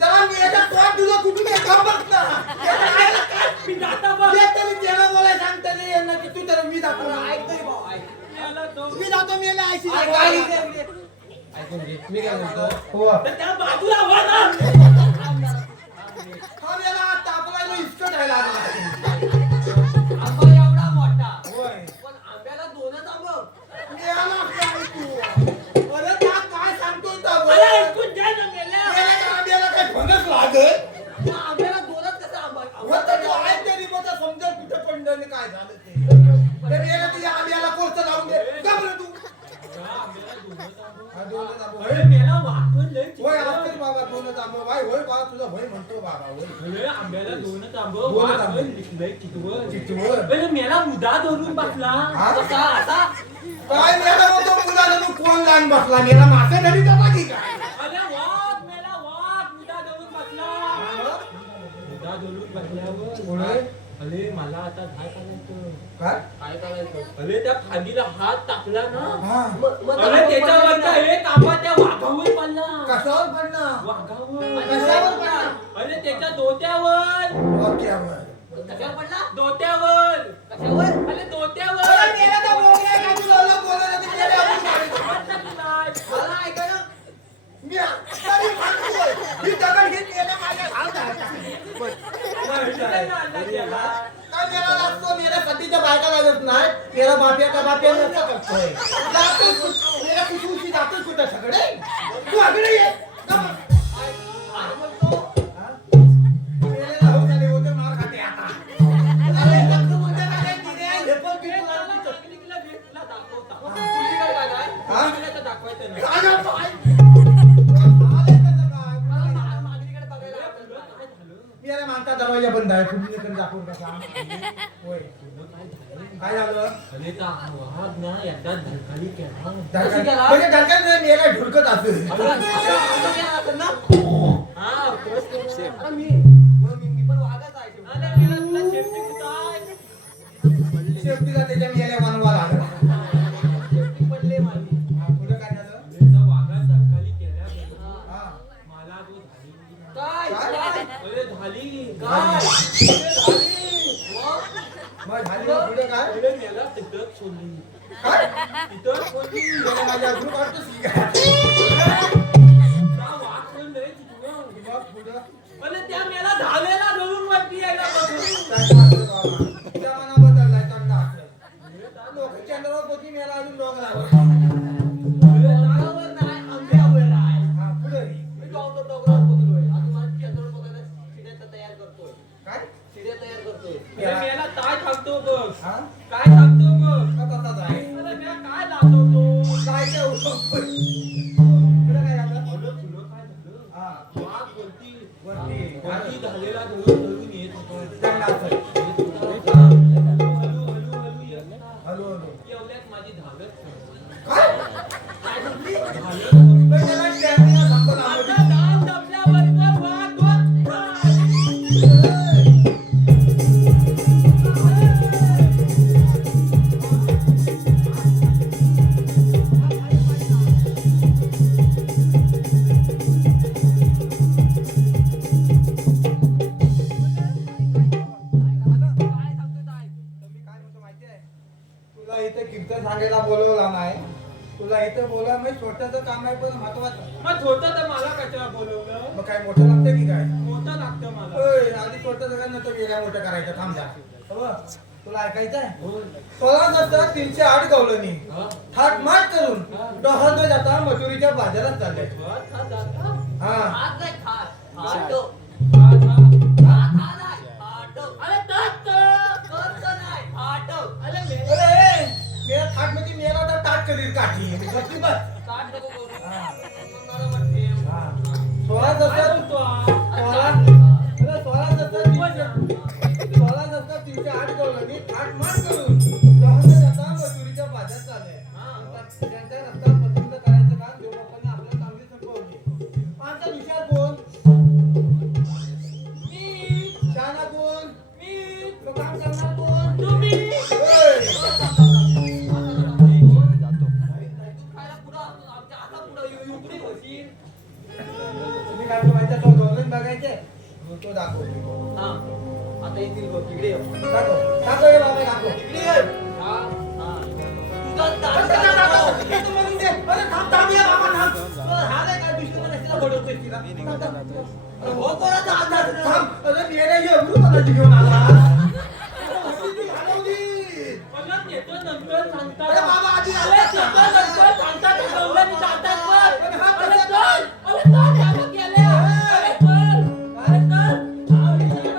जरा मी याच्या तोंड तुझं कुठून आहे का बघ ना याला काय मी जाता बघ. जे तरी त्याला बोलायला सांगता नाही यांना की तू तर मी जातो त्याला तो- मी जातो मी याला ऐशी काय ऐकून घे मी काय म्हणतो हो तर त्या बाजूला वर ना. हा याला तापलायला इतकं राहायला लागलं आंबा एवढा मोठा होय पण आंब्याला दोनच आंब याला काय तू अरे त्या काय सांगतोय ताबो अरे ऐकून घे ना मेल्या. याला काय फणस लागत आंब्याला दोनच कसं आंबा होतं तो आहे तरी मग समजा कुठं पडलं आणि काय झालं ते तर याला तुझ्या आंब्याला कोर्स लावून दे का बरं तू त्या आंब्याला दोनच आंबं. हा, दोनच आंबं. अरे मेला वाकून लय चिकन. होय असतेच बाबा दोनच आंबं बाय होय बाबा तुझं होय म्हणतो बाबा होय अरे आंब्याला दोनच आंबं. दोनच वाक आंबं. पण लय चिकवं. चिकवं. अरे मेला मुदा धरून बसला हा? कसा असा काय मेला म्हणतो मुलाला तू कोण लहान बसला मेला मासे धरी जाता की काय अरे वाघ मेला वाघ मुदा धरून बसला मुदा धरून बसल्यावर पुढे? अरे मला आता काय करायचं काय काय करायचं अरे त्या खांदीला हात टाकला ना हा अरे त्याच्यावरचा एक आंबा त्या वाघावर पडला कशावर पडणार वाघावर कशावर पडला अरे त्याच्या दोत्यावर वाक्यावर कशावर पडला दोत्यावर कशावर अरे अरे दोत्यावर मेला तर बोलला का तुला लोक बोलायला ते मेले आपण मारायचं. हात टाकलाय. मला ऐका ना मी तरी म्हणतोय, ही दगड घेत मेला माझ्या हात घालता. नाही ना आणला त्याला. काय मेला लागतो मेला सतीच्या बायका लागत नाही मेरा बाप्या का बाप्या नसतं करतोय मेरा कुठूची जातोय कुठं सगळे तू आगळे ये का मग? हा? मेलेला हो झाले होते मार खाते आता अरे लग्न म्हणते ना काय तिने हे पण हे बिलकुल त्याला आरती करते. टेक्निकला भेटला दाखवता. आमचा दरवाजा बंद आहे तुम्ही नंतर दाखवून कसा होय काय झालं अरे त्या आवाज ना एकदा धडकाली केला कशी केला? म्हणजे धडकायचं मेला ढुरकत असेल हा बस करू. आता मी पण वागत आहे शेवटी. अरे गेला तुला शेपटी कुठं आहे? शेवटीला त्याच्या मेल्या बनवा लागला शेवटी पडले माझी. पुढे काय झालं त्या वाघात धडकाली केल्या हा मला तो झाली काय काय? अरे झाली काय? मग झाली मग पुढे काय अरे मेला तिथंच सोडली काय तिथंच सोडली त्याला माझ्या अजून वाटतोस की काय त्या वाघ पण नाही तिथं. मग पुढं अरे त्या मेला धावेला धरून वरती यायला बघून. त्या मना बदललाय चांगला असं लोक चंद्रावरती मेला अजून लोक लागला अरे नागावर नाही, आंब्यावर आहे. हा पुढे मी डोंगरात बसलोय. आता मला चंद्रावर बघायला शिड्या तयार करतोय. काय शिड्या तयार करतोय. अरे मेला काय थांबतो बघ हा काय थांबतो बघ का तसाच आहे अरे मेला काय लावतो काय काय उठवतोय पुढे काय झालं फुलं फुलं काय झालं हा वाघ वरती वरती वरती झालेला धरून येत होता. चांगला असं हळू हळू हळू येत होता. हॅलो हॅलो एवढ्यात माझी धावत काय झालं पण त्याला स्टॅमिना संपला आता धाव दबल्याबरोबर वाघ दोन तुला इथे कीर्तन सांगायला बोलवला नाही तुला इथं बोला मग छोटंसं काम आहे पण महत्वाचं मग छोटं तर मला कशाला बोलवलं मग काय मोठं लागतं की काय मोठं लागतं मला ओय, आधी छोटं सगळं नंतर वेगळ्या मोठं करायचं थांब जा तुला ऐकायचं आहे 16,308 गवलनी थाट माट करून डहाळ जाता मजुरीच्या बाजारात चालले हा हात नाही, हात. हात. अरे दत्त! नाही, हात. अरे मे- अरे मेरा थाट मध्ये मेला तर ताट करील काठी बसली बस काट नको करू. हा. मला वाटते. हा. 16 काय दसरा बोलतो हा? 16,308 गवलनी थाट माट करून डहाळ जाता मजुरीच्या बाजारात चालले त्यांच्या रस्ता पसंत करायचं काम देवबापाने आपल्या चांगली संपवली आमचा विचार कोण मी शाना कोण मी तो काम करणार कोण तुम्ही ओय. खायला पुढं असतो. आमच्या आता पुढं युक्ती होती. तुम्ही काय माहिती तो धोरण बघायचे तो दाखव हा. आता येतील बघ इकडे ये. दाखव दाखव हे बाबा दाखव इकडे ये. हा, हा. तुझा दाढी दाखव, दाखव, दाखव. दाखव. हे तू म्हणून दे. अरे थांब थांब ये बाबा थांब हा नाही काय दुसरी पण असतील बडवतोय तिला अरे हो कोणाचा हात दाखव. थांब अरे मेरे ये गुरु कोणाची घेऊन आला होती ती घालवली. मला नेतो नंतर सांगतात. अरे बाबा आधी अरे आले नेतो नंतर सांगतात. ते गवळणी जातात वर. अरे हा अरे कसं चल. अरे चल, ह्या बघ गेल्या. अरे चल. अरे चल.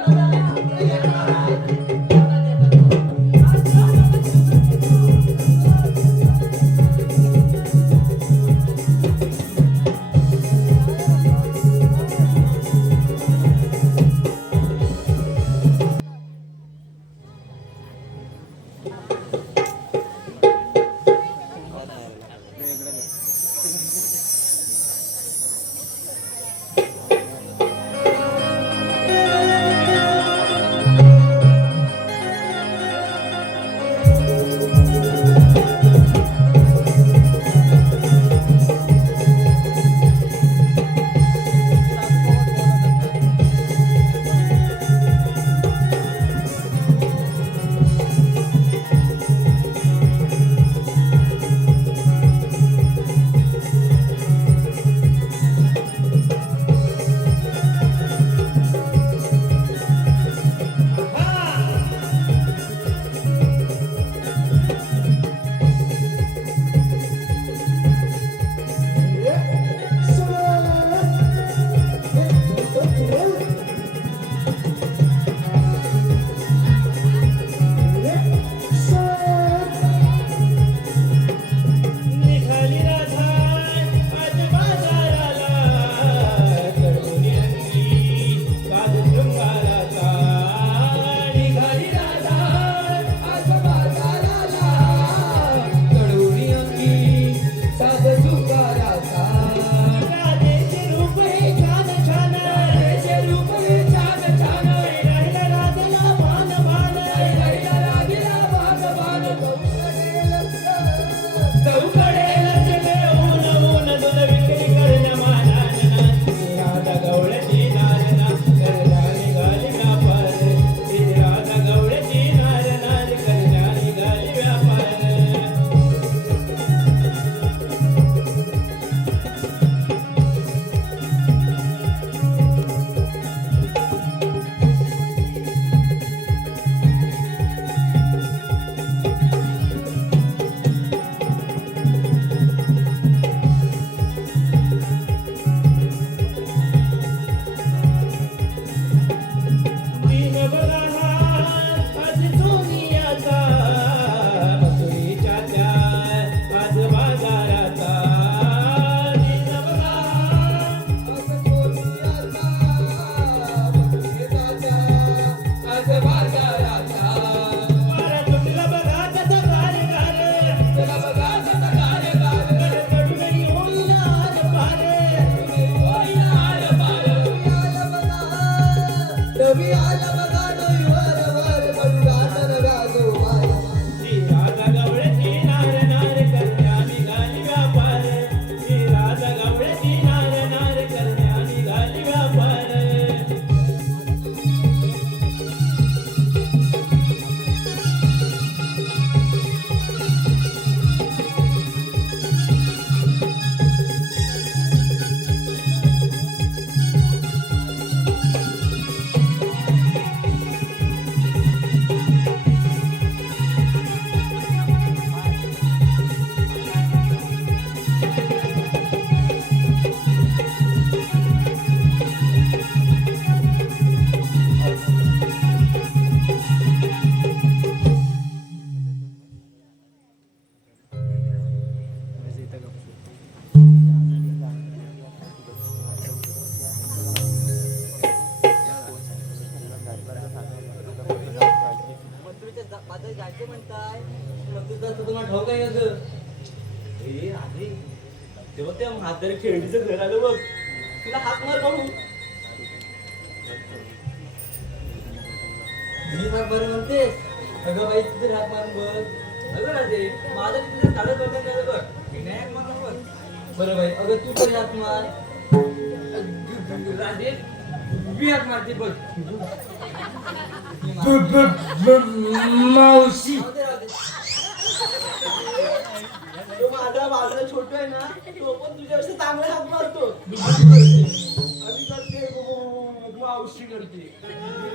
काय म्हणताय मग तुझं तुम्हाला ठाऊक आहे ग ए राधे तेव्हा त्या म्हातारी खेळणीचं घर आलं बघ तुला हात मार बघू मी हात मार म्हणतेस अगं बाई तुझे हात मारून बघ अगं राधे माझं तिथे चालत बघत नाही बघ विनायक मला बघ बरं बाई अगं तू तरी हात मार राधे मी हात मारते बघ मावशी राहू दे, राहू दे. तो माझा बाजूला छोटू आहे ना तो पण तुझ्यापेक्षा चांगला हात मारतो आम्ही करते मावशी करते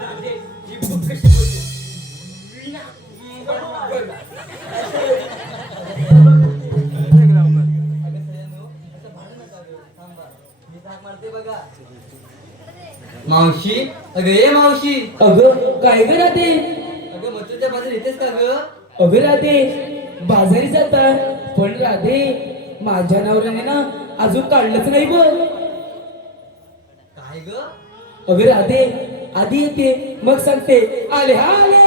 राधे ही बघ कशी बोलते विना अगं सगळ्यांनो, असं भांडू नका गं. थांबा. मी हाक मारते बघा मावशी अगं ये मावशी अगं काय ग राधे अगं मथुरच्या बाजूला येतेस का ग अगं राधे बाजारी जातात पण राधे माझ्या नवऱ्याने ना अजून काढलंच नाही बघ काय ग अगं राधे आधी येते मग सांगते आले आले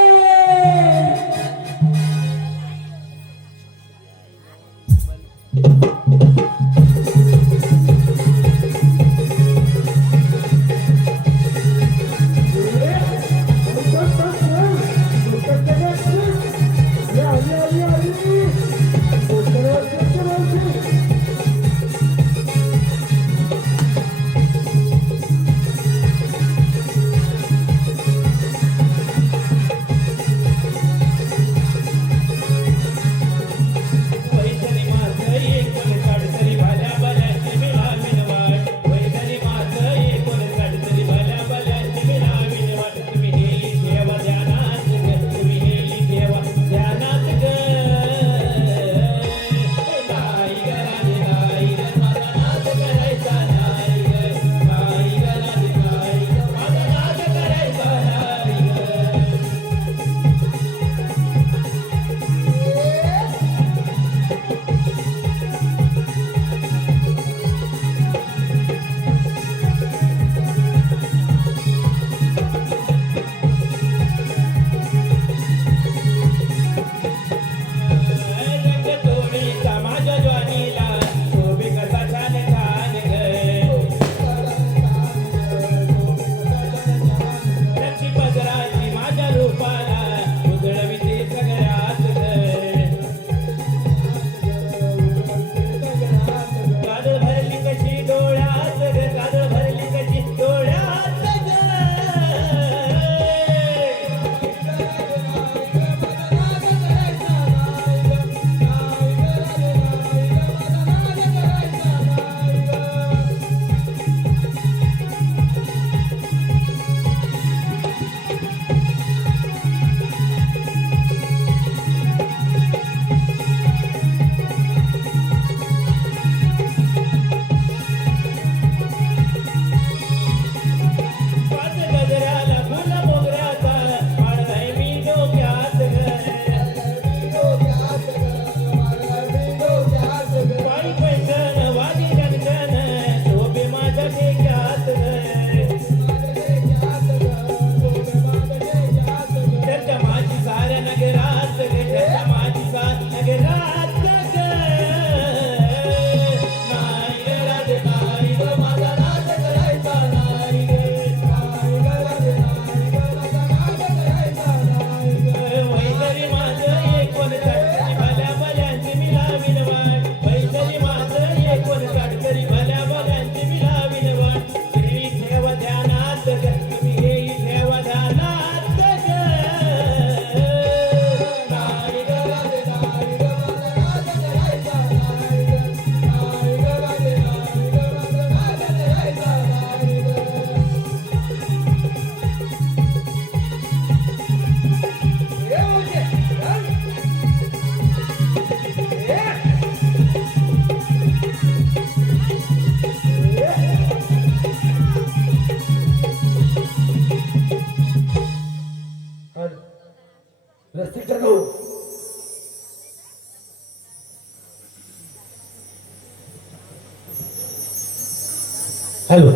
हॅलो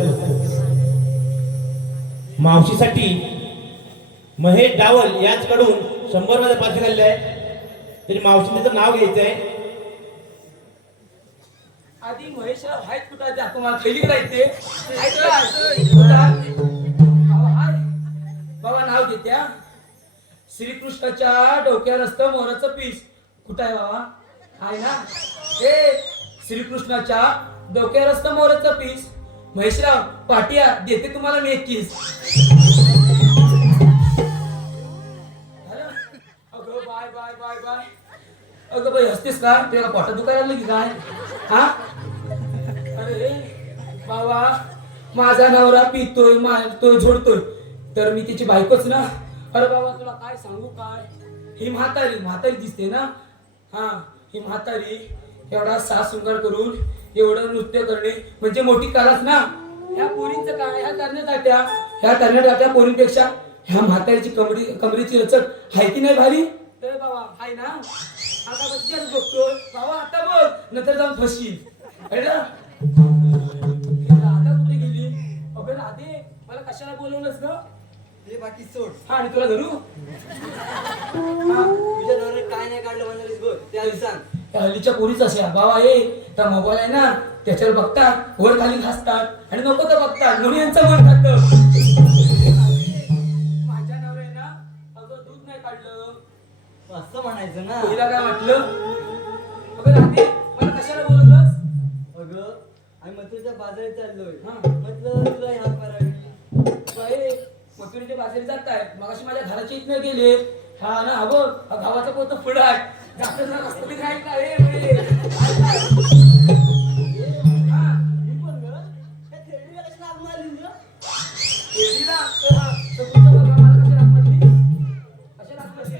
मावशीसाठी महेश डावल याचकडून 100 मध्ये पाठी घालले आहे तरी मावशीने तर नाव घ्यायचंय. आधी महेशराव आहेत कुठं त्या तुम्हाला खैलीकडे आहेत ते आहेत काय? बाबा हाय. बाबा नाव घेत्या श्रीकृष्णाच्या डोक्यावर असतं मोराचं पीस. कुठं आहे बाबा? आहे ना? ए श्रीकृष्णाच्या डोक्यावर असतं मोराचं पीस. महेशराव पाटिया देते तुम्हाला मी 1 किस. अगं बाय बाय बाय बाय. अगं बाई हसतेस का? तुला पोटात दुखायला लागलं की काय? हा? अरे बाबा माझा नवरा पितोय मारतोय झोडतोय तर मी तिची बायकोच ना. अरे बाबा तुला काय सांगू काय? ही म्हातारी दिसते ना. हा ही म्हातारी एवढा सास शृंगार करून एवढं नृत्य करणे म्हणजे मोठी कलाच ना. ह्या पोरींचं काय? ह्या तरण्या पोरींपेक्षा ह्या म्हातारीची कमरेची रचक आहे की नाही भारी? तर बाबा हाय ना. आता बच्चाच बघतोय बाबा. आता बघ नंतर जाऊन फसशील. राधा कुठे गेली? अगं राधे मला कशाला बोलवलंस ग? ते बाकी सोड. हा आणि तुला धरू? तुझ्या नवऱ्याने काय नाही काढलं म्हणालीस बघ ते आधी सांग. त्या हल्लीच्या पोरीच अशा बाबा हे त्या मोबाईल आहे ना त्याच्यावर बघतात वर खाली घासतात आणि नको तर बघतात म्हणून यांचं मन खातं. माझ्या नवऱ्याने ना अगं दूध नाही काढलं. असं म्हणायचं ना. तिला काय वाटलं? अगं राधे मला कशाला बोलवलंस? अगं आम्ही मथुरेच्या बाजारात चाललोय. हा. म्हटलं तुला ह्या करावी. बाई, मथुरेच्या बाजारी जात आहेत मगाशी माझ्या घराच्या इथनं गेले. हा ना हा बघ हा गावाचा पोत पुढं आहे. जास्त रस्त्याने काय का हे बे. हा, मी पण ग त्या थेरडीला कशाला हाक मारली ग? केळीला तर हा, तर तुमचं बघा मला कशाला हाक मारली? कशाला हाक मारली?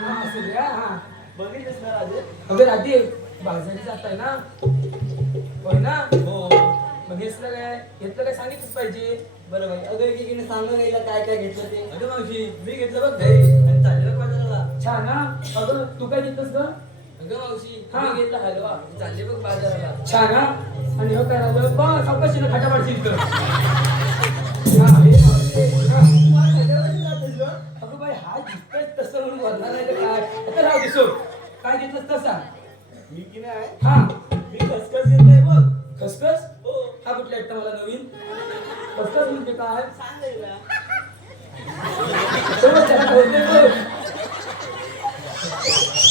हा, असू दे, हा. बघितलंस ना राजे? अबे राधे बाजारी जाताय ना? होय ना? हो. मग घेतलं काय सांगितलंच पाहिजे. बरं बाई अगं एकीकडे सांगा गेला काय काय घेतलं ते. अगं मावशी मी घेतलं बघ घरी. आणि चाललं बाजाराला. छान ना. अगं तू काय घेतलंस ग? अगं मावशी हा. मी घेतला हलवा. चालले बघ बाजाराला. छान ना. आणि हो काय राहिलं बघ सावकाशीनं खाटा पाडशील तर. हा, हे मावशी, हा. तू आज हजाराला जातेस ग? अगं बाई हा जितकं तसं म्हणून बोलणार नाही तर काय. आता राहू दे सोड. काय घेतलंस तसा? मी की नाही हा मी खसखस घेतलंय बघ. खसखस? हो. हा कुठला एकटा मला नवीन? खसखस म्हणजे काय? सांग रे तुला. समज त्याला कळतंय बघ.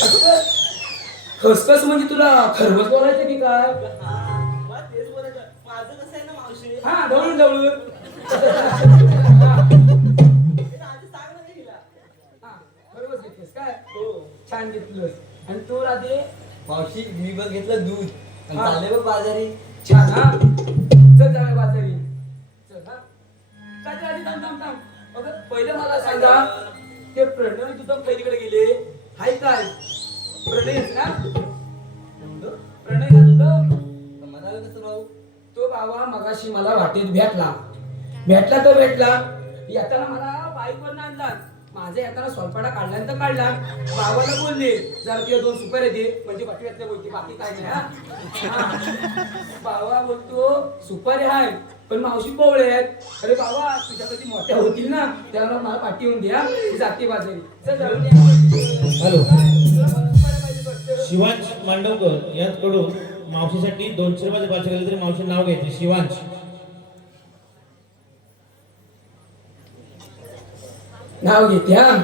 खसखस? खसखस म्हणजे तुला खरवस बोलायचं की काय? हा मला तेच बोलायचं. माझं कसं आहे ना मावशी. हा ढवळून हे आधी सांग ना तिला. हा खरवस घेतलंस काय? हो. छान घेतलंस. आणि तू राधे? मावशी मी बघ घेतलं दूध. आणि हा. चालले बघ बाजारी. छान हा. चल जाऊया बाजारी. चल हा. काय आधी थांब. अगं पहिलं मला सांगा ते प्रणय तुझं पहिलीकडे गेले हाय काय? प्रणयच ना? प्रणय का तुझं? मला कसं भाऊ? तो बाबा मगाशी मला वाटेत भेटला. येताना मला बाईकवरनं आणला. माझ्या येताना स्वल्पाडा काढल्यानंतर काढला. बाबाला बोलले जरा तुला 2 सुपाऱ्या दे म्हणजे वाटव्यातल्या बोलते बाकी काय नाही हा. बाबा बोलतो सुपारी आहे पण मावशी पोवळे आहेत. अरे बाबा तुझ्या कधी मोठ्या होतील ना त्याला मला पाठी येऊन द्या. ती जाते बाजारी. चल जाऊन ये. हॅलो. तुला सुपाऱ्या पाहिजेत वाटतं. शिवांश मांडवकर यांकडून मावशीसाठी 200 रुपयाचे पाठी घालले तरी मावशी नाव घ्यायचे शिवांश. नाव घेते हा.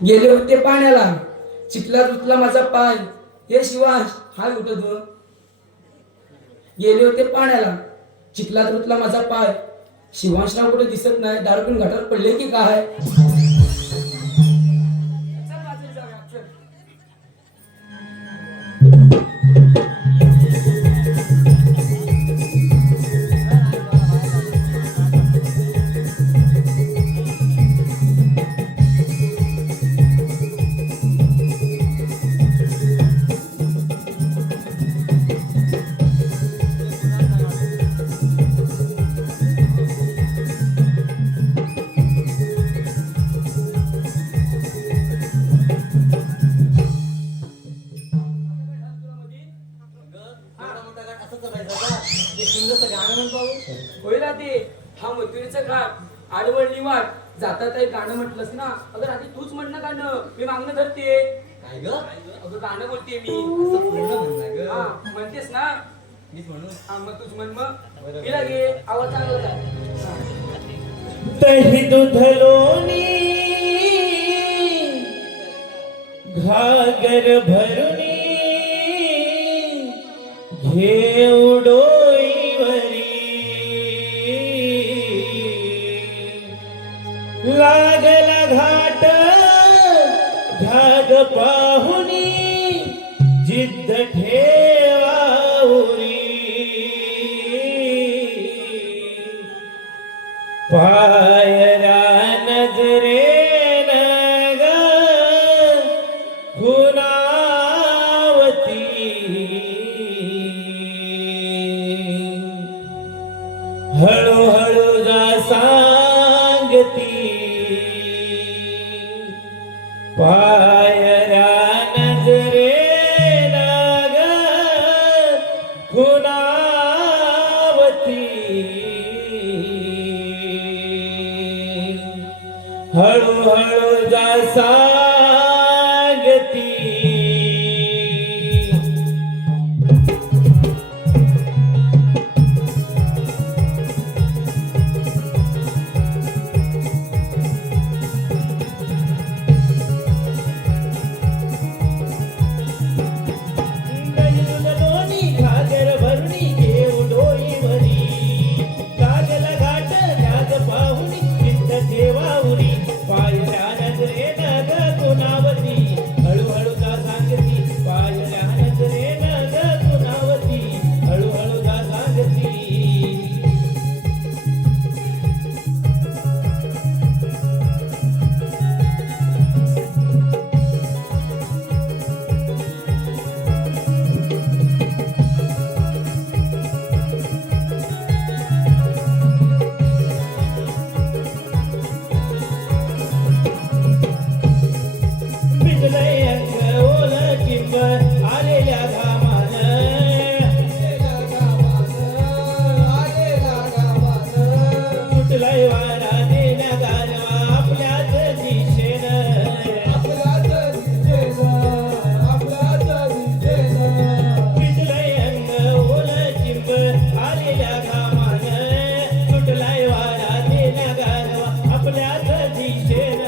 गेले होते पाण्याला चिखला रुतला माझा पाय. हे शिवांश हाय उठत हो. गेले होते पाण्याला चिखलात रुतला माझा पाय. शिवांशराव कुठे दिसत नाही. दारू पिऊन घाटावर पडले की काय? होईल ते हा मथुरेचा घाट आडवळणी वाट जाता एक गाणं म्हटलंस ना, अगं आधी तूच म्हण ना गाणं, मी मागणं धरते. काय ग अगं गाणं बोलते मी. असं पूर्ण म्हणणार ग हा म्हणतेस ना, मीच म्हणू हा मग तूच म्हण मग. हिला घे, आवाज चांगला काय. दही दूध लोणी घागर भरुनी घेऊ डोईवरी लागला घाट घाग पाहुनी जिद्द ठेवाउरी पायरा नजरेन ग खुनावती हळूहळू जा सांगती पायरा नजरेन ग खुनावती हळूहळू जा सांगती. लोणी घागर भरुनी घेऊ डोईवरी लागला घाट घाग पाहुनी चिंत ठेवाउरी पायऱ्या नजरेन ग खुनावती हळूहळू जा सांगती पायऱ्या नजरेन ग खुनावती हळूहळू जा सांगती. भिजलंय अंग ओल चिंब आलेल्या घामान सुटलंय वारा देण्या गारवा आपल्याच दिशेन भिजलंय अंग ओल चिंब आलेल्या घामान सुटलाय वारा देण्या गारवा आपल्याच दिशेन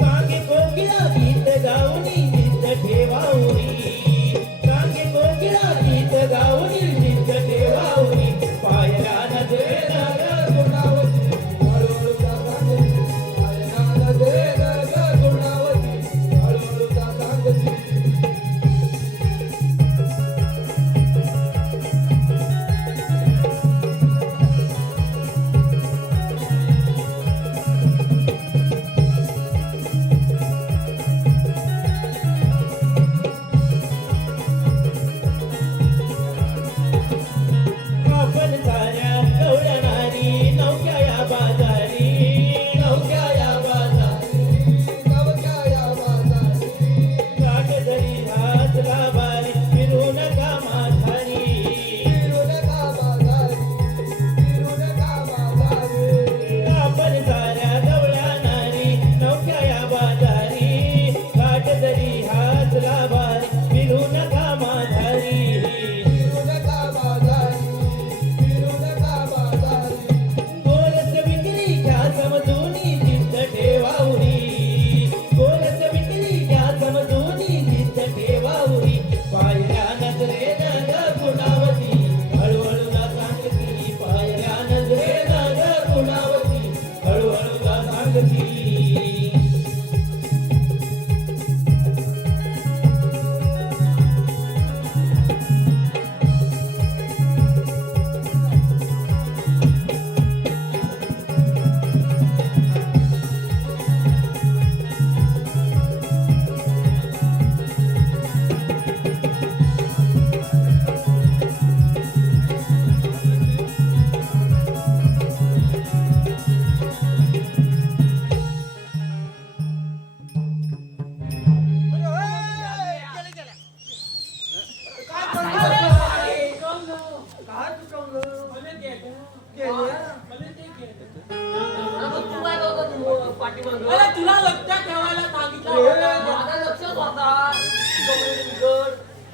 सांगे कोकिळा गीत गाऊनी जिद्द ठेवाउरी सांगे कोकिळा गीत गाऊनी जिद्द ठेवाउरी पायरा नजरेन ग खुनावती हळूहळू जा सांगती पायरा नजरेन ग खुनावती हळूहळू जा सांगती.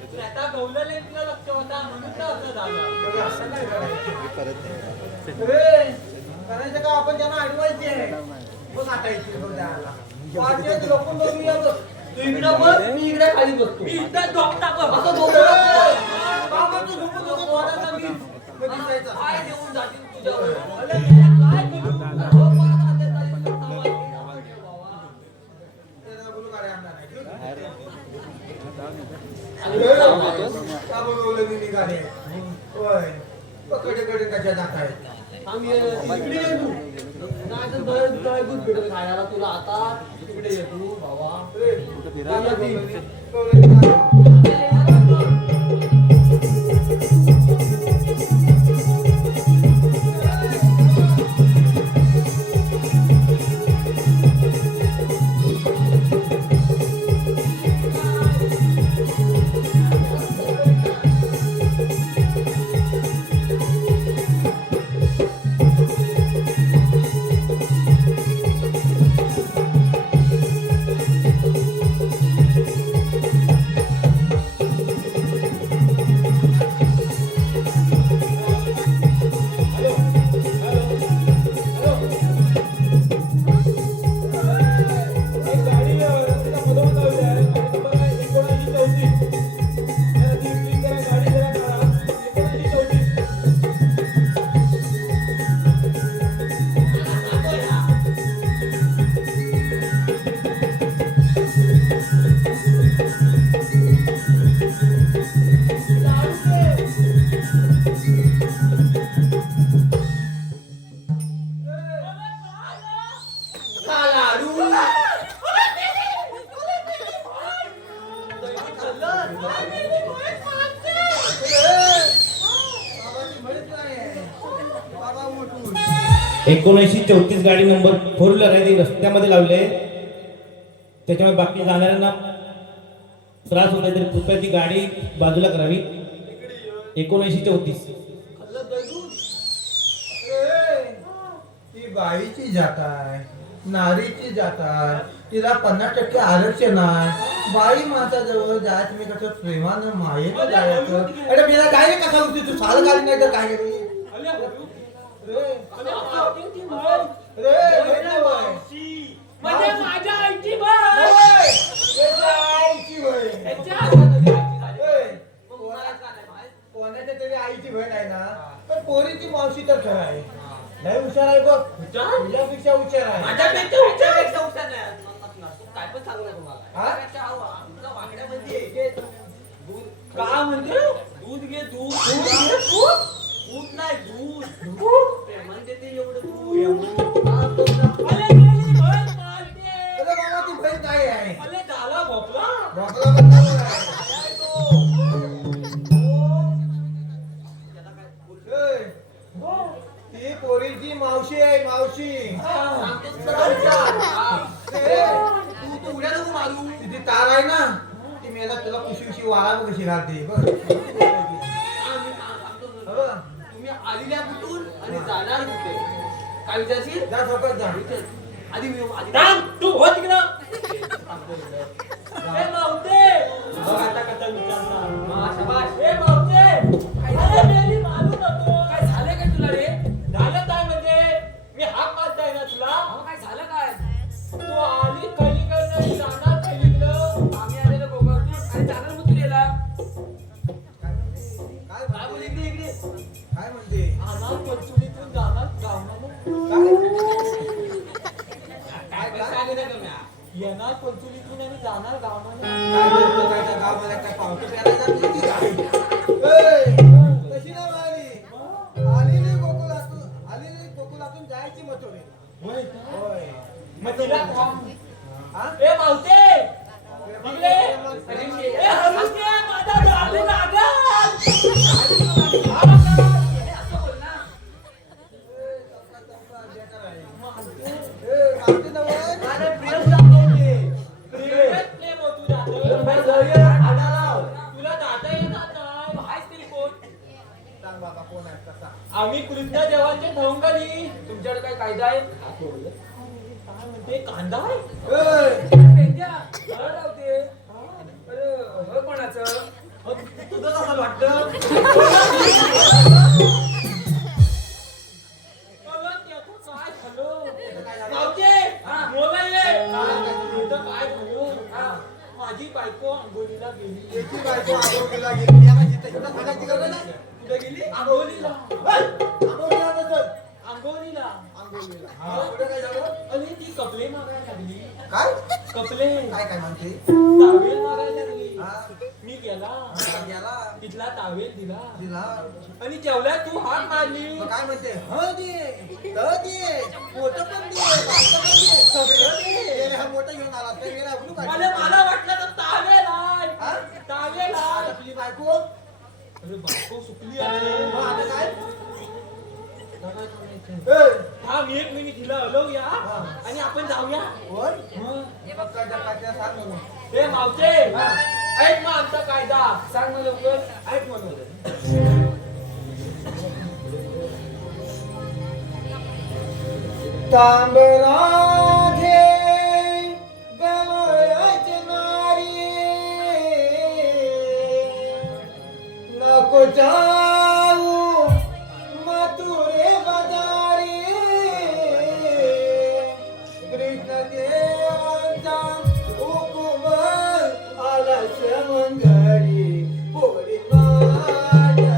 आता गवलेले तुला लक्ष होता म्हणून तर असं झालं. असं काय करायचं का आपण त्यांना अडवायचे मग आता इथे द्यायला लपून बघूया बघ. तू इकडे बस मी इकडे खाली बसतो मी इथं झोपता बघ. असं दोघं बाबा तू झोपून नको, पोराचा मीच. मग दिसायचा. काय देऊन जातील तुझ्यावर अरे त्याला काय करू? त्याला बोलू का रे आमदार नाही, ठेवू? आणि का बोलवलं मी निघाले? होय. कडे कशा जात आहेत? आम्ही इकडे ये तू नाही तर काय दूध भेटेल खायला तुला आता इकडे ये तू बाबा बाबा मोठू 1934 गाडी नंबर 4 व्हीलर आहे ती रस्त्यामध्ये लावले. त्याच्यामुळे बाकी जाणाऱ्यांना त्रास होत आहे तरी कृपया ती गाडी बाजूला करावी. 1934 ती बाईची जात आहे, नारीची जात आहे, तिला 50% आरक्षण आहे. बाई माणसाजवळ जायचं मी कसं प्रेमानं मायेनं जायचं. अरे मला काय रे कसा होती तू साल काढली नाही तर काय रे म्हणजे माझ्या आईची बाई. कोणाच्या तरी आईची बहीण आहे ना पण पोरीची मावशी तर खरं आहे. लय हुशार आहे बघ, तुझ्यापेक्षा हुशार आहे. माझ्यापेक्षा हुशार नाही. काय पण सांगू नको मला. हा? आमच्या वाकड्यामध्ये घे दूध. का म्हणजे दूध घे दूध. दूध नाही दूध. प्रेमाने देते एवढं दूध. अरे गेली बहीण मारते. अरे बाबा ती बहीण काय आहे? अरे झाला भोपळा. भोपळा पण बरोबर आहे. ए, ती पोरीची मावशी आहे मावशी. तू उड्या नको मारू. तिची तार आहे ना ती मेला तुला कुशी वारा कशी घालते बघ. तुम्ही आलेल्या कुठून आणि जाणार कुठे काय विचारशील जा सोबत जा. आधी मी आधी थांब, तू हो तिकडं. ए मावते. बघ आता कसा विचारणार. हा, शाबास. ए मावते. अरे मेली मारू नको. काय झालं काय तुला रे झालं काय म्हणजे मी हाक मारताय ना तुला. अहो, काय झालं काय तू आली खलीकडनं जाणार खलीकडं. आम्ही आलेलो गोगावतून आणि जाणार मथुरेला काय काय बोल इकडे इकडे काय म्हणते आणार पंचुलीतून जाणार गावणार. काय पैसे आले नाही का येणार पंचुलीतून आणि जाणार गावणार. काय बोलतो काय त्या गावाला काय पावतं प्यायला जाते की काय? तशी ना मारी आलेली गोकुलातून जायची मथुरे. होय. मग तिला थांब. हा? ए मावते. इकडे. ए हलुके, माझा जादू लागल. असं बोल ना आमचे नवं. अरे प्रेम दाखवते प्रेमात प्रेम होतं जातं. तुला जाता येणार नाही. हायच तरी कोण सांग बाबा कोण आहे कसा? आम्ही कृष्ण देवांचे ठवंगली. तुमच्याकडे काय कायदा आहे काय म्हणते कांदा आहे? पेंड्या सरळ लावते अरे हे कोणाचं तुझं असं वाटतं मला त्याचं काय झालं? मावशे, मोबाईल आहे. इथं काय झालं? माझी बायको आंघोळीला गेली. त्याची बायको आंघोळीला गेली. याला इथं सांगायची गरज नाही. कुठे गेली? आंघोळीला. आंघोळीला नसेल. आंघोळीला. आंघोळीला. पुढे काय झालं? आणि ती कपडे मागायला लागली. काय कपडे काय म्हणते टावेल मागायला लागली. हा. मी गेला, याला तिथला टावेल दिला दिला आणि जेवल्या तू हात मारली. मग काय म्हणते दे मोठं पण दे बारकं पण दे सगळं दे गेले हा मोठं घेऊन आला ते गेला उलू मला मला वाटलं तर टावेल आहे. हा? टावेल आहे. तुझी बायको अरे बायको सुकली आहे. मग आता काय थांब 1 मिनिट तिला हलवूया आणि आपण जाऊया. सांग म्हणून हे मावचे, ऐक मग आमचा कायदा. सांग मग लवकर. ऐक म्हणून. तांबरा घे गवळ्याची नारी नको जाऊ मथुरे बाजारी कृष्ण देवांचा हुकुम आला मंगळी पोरी माझ्या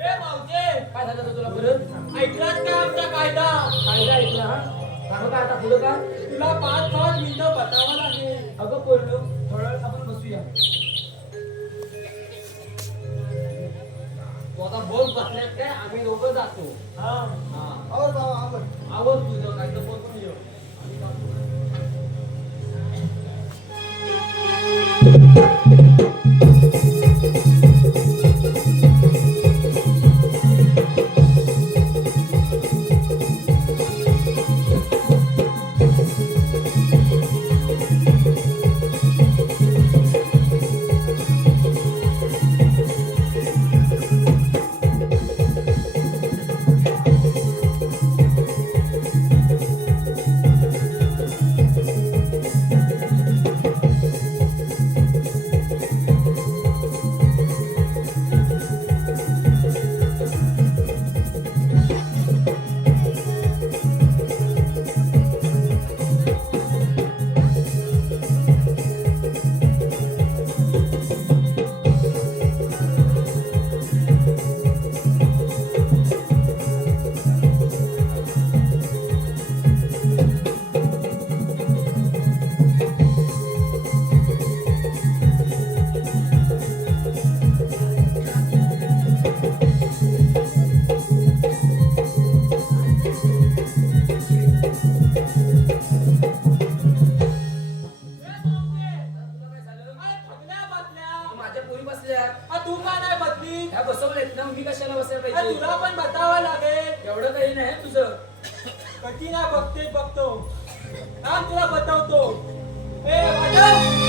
हे मावचे, काय झालं होतं तुला परत? ऐकलात का आमचा कायदा? कायदा ऐकला हा? सांगू का आता पुढं का? तुला 5-5 मिनिटं बतावं लागेल. अगं पोरडू, थोडा वेळ आपण बसूया. तू आता बोल बसल्यात काय? आम्ही दोघं जातो. हा. आवर बाबा आवर आवाज तुझं काय तर बोल पण ये. ना मी कशाला बसायला अरे पाहिजे तुला पण बतावं लागेल. एवढं काही नाही तुझं कठीण आहे, बघतेच बघतो. थांब तुला बतावतो. ए वाजव.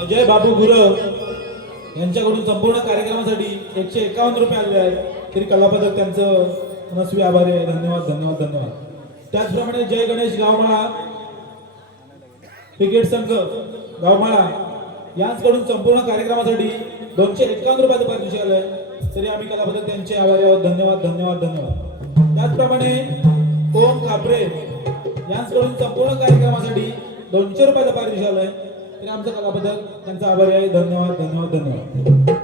अजय बाबू गुरव यांच्याकडून संपूर्ण कार्यक्रमासाठी 151 रुपये आले आहेत. तरी कलापथक त्यांचं मनस्वी आभारी आहे. धन्यवाद धन्यवाद धन्यवाद. त्याचप्रमाणे जय गणेश गावमाळा क्रिकेट संघ गावमाळा यांच्याकडून संपूर्ण कार्यक्रमासाठी 251 रुपयाचं पारितोषिक आलंय. तरी आम्ही कलापथक त्यांचे आभारी आहोत. धन्यवाद धन्यवाद धन्यवाद. त्याचप्रमाणे ओम कापरे यांच्याकडून संपूर्ण कार्यक्रमासाठी 200 रुपयाचं पारितोषिक आलंय. तरी आमचं कलापथक त्यांचा आभारी आहे. धन्यवाद धन्यवाद धन्यवाद.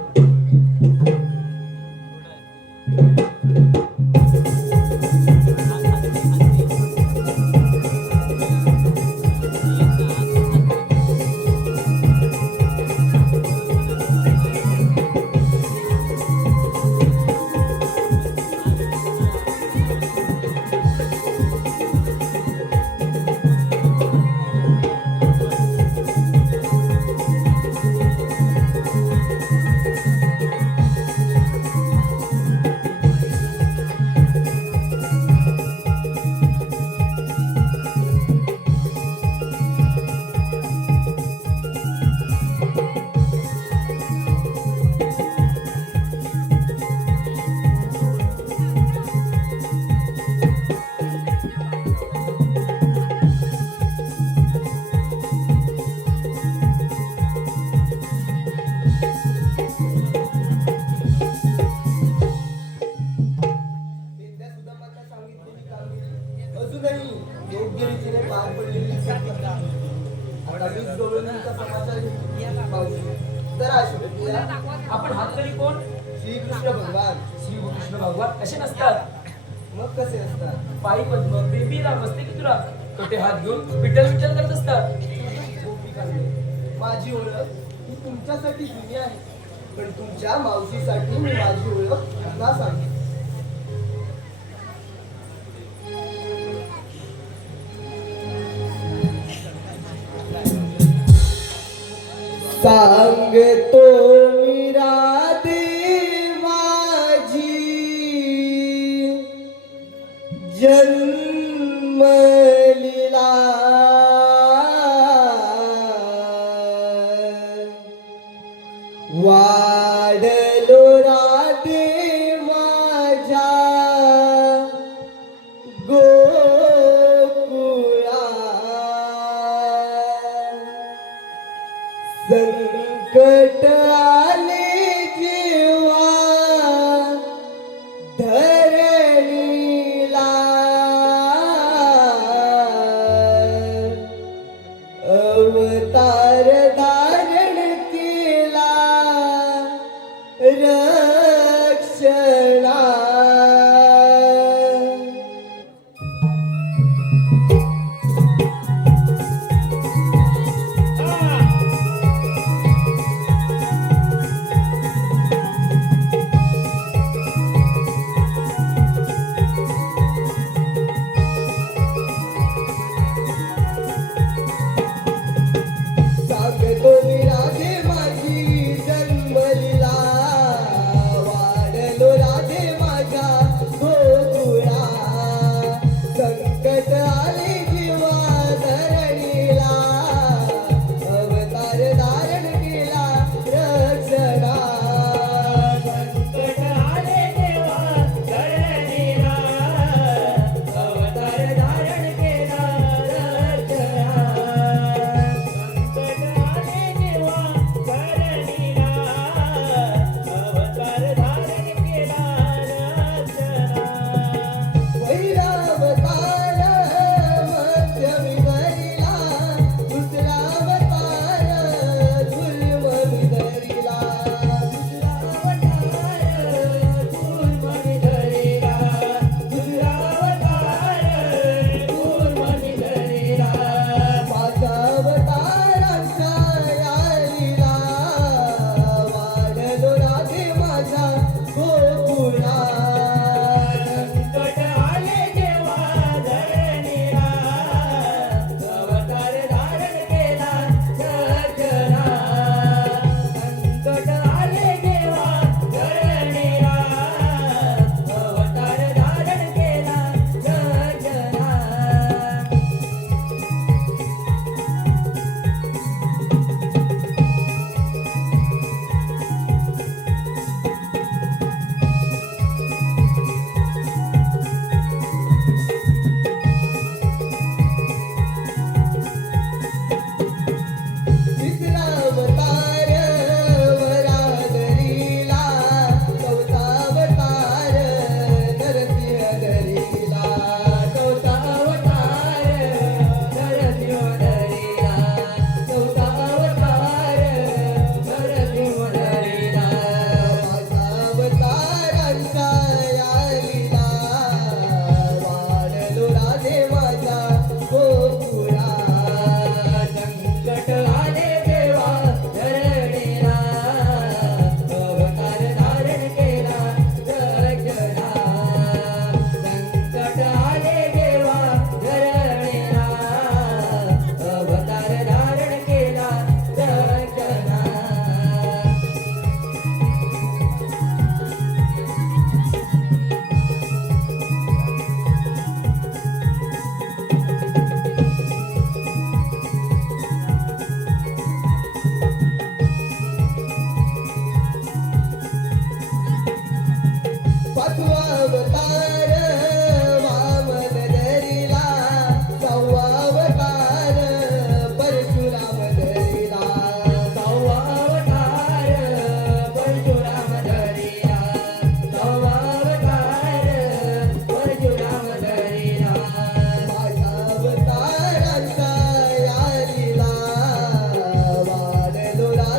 अजूनही योग्य रीतीने पार पडलेली दिसत नाही. आता वीज गवळणीचा समाचार पाहू. जरा अशोक आपण हात तरी कोण श्रीकृष्ण भगवान. श्रीकृष्ण भगवान कसे नसतात मग कसे असतात? पायी पद्म बेबीला बसते की तुला छोटे हात घेऊन विठ्ठल विठ्ठल करत असतात. गोपिकांनो, माझी ओळख ही तुमच्यासाठी जुनी आहे, पण तुमच्या मावशीसाठी मी माझी ओळख पुन्हा सांगते. सांगतो मी राधे माझी जन्मलीला, वाढलो राधे माझ्या संकट आले जेव्हा धरणीला, अवतार धारण केला रक्षणा.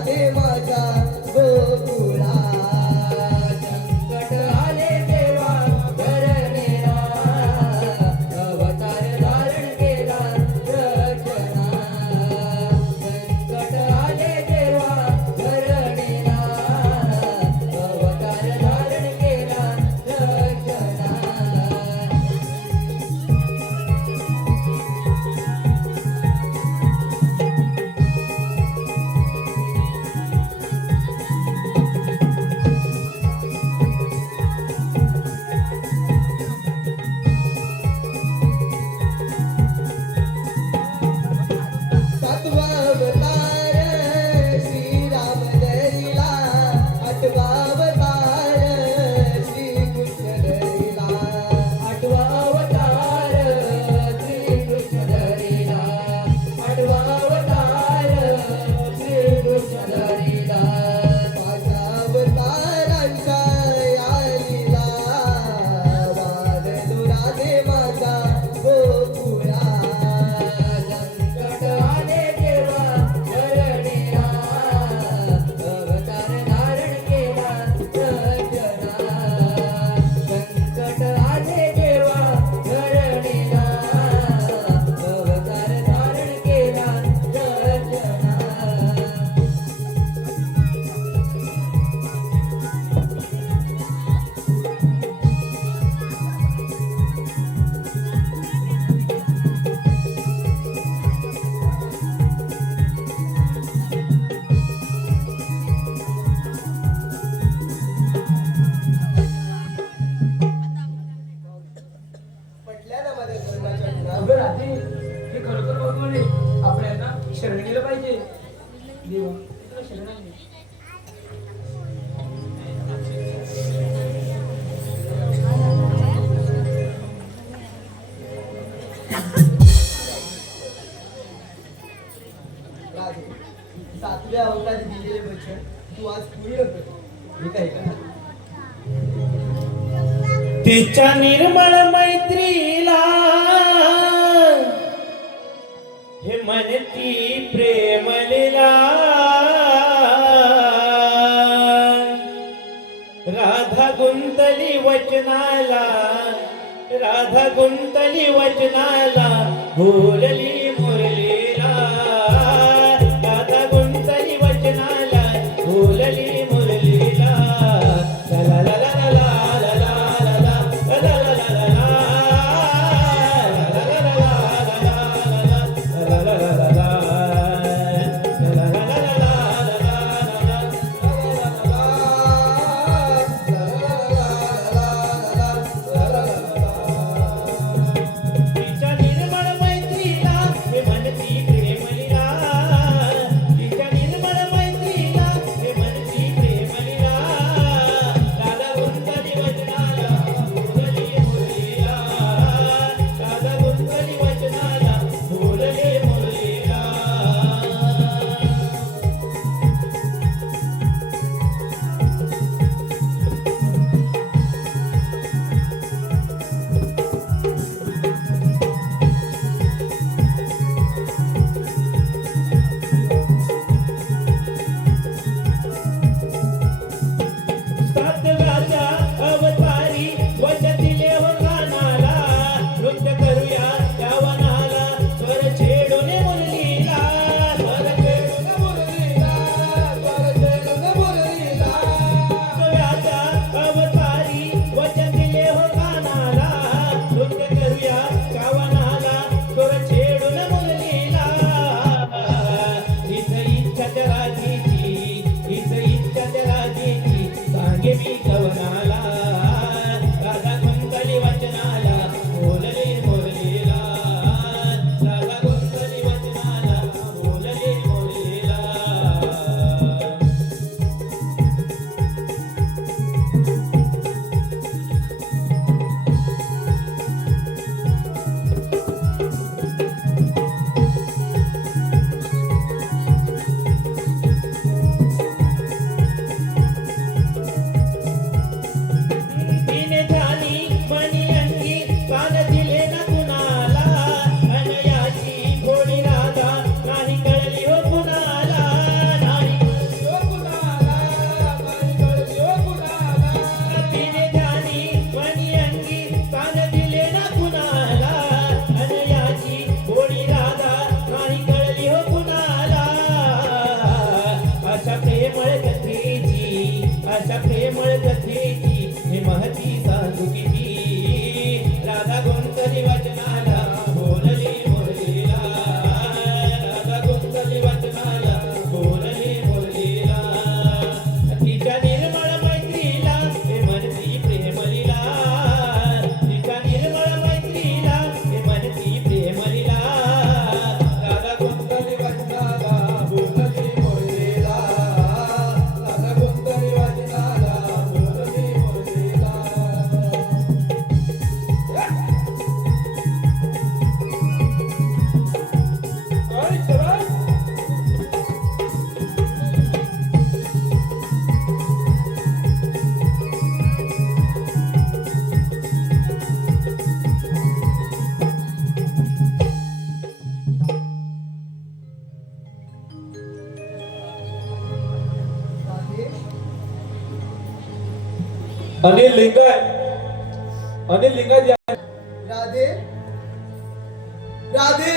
राधे माझ्या गोकुळा संकट आले देवा धरणीला अवतार धारण केला रचना संकट आले देवा धरणीला अवतार धारण केला रचना सातवा अवतार श्रीराम धरिला आठवा अवतार श्रीकृष्ण धरिला आठवा अवतार श्रीकृष्ण धरिला आठवा अवतार श्रीकृष्ण धरिला पाचा अवतारांचा या लीला वादळू राधे माता गोकुळा संकट आले देवा धरणीला अवतार धारण केला रचना संकट आले देवा धरणीला अवतार धारण केला रचना पटल्या ना माझ्या धर्माच्या गुणा अगं राधे हे खरोखर भगवान आहे आपल्याला शरण गेलं पाहिजे देवा तुला शरण आहे. राधे सातव्या अवतारी दिलेले वचन तू आज पूर्ण कर हे काय का तिच्या निर्मळ मैत्रीला हे म्हणती प्रेमलीला राधा गुंतली वचनाला राधा गुंतली वचनाला भोलली मुरलीला राधा गुंतली वचनाला भोलली मुरलीला ला ला ला ला ला ला ला ला ला ला ला ला तिच्या निर्मळ मैत्रीला प्रेमळ कथेची अशा प्रेमळ कथेची मी महती सांगू किती राधा गुंतली वचनाला बोलली मुरलीला राधा गुंतली वचनाला बोलली मुरलीला तिच्या निर्मळ मैत्रीला हे म्हणती प्रेमलीला तिच्या निर्मळ मैत्रीला हे म्हणती प्रेमलीला राधा गुंतली वचनाला बोलली मुरलीला राधा गुंतली वचनाला बोलली मुरलीला अरे चला राधे अनिल लिंगायत राधे राधे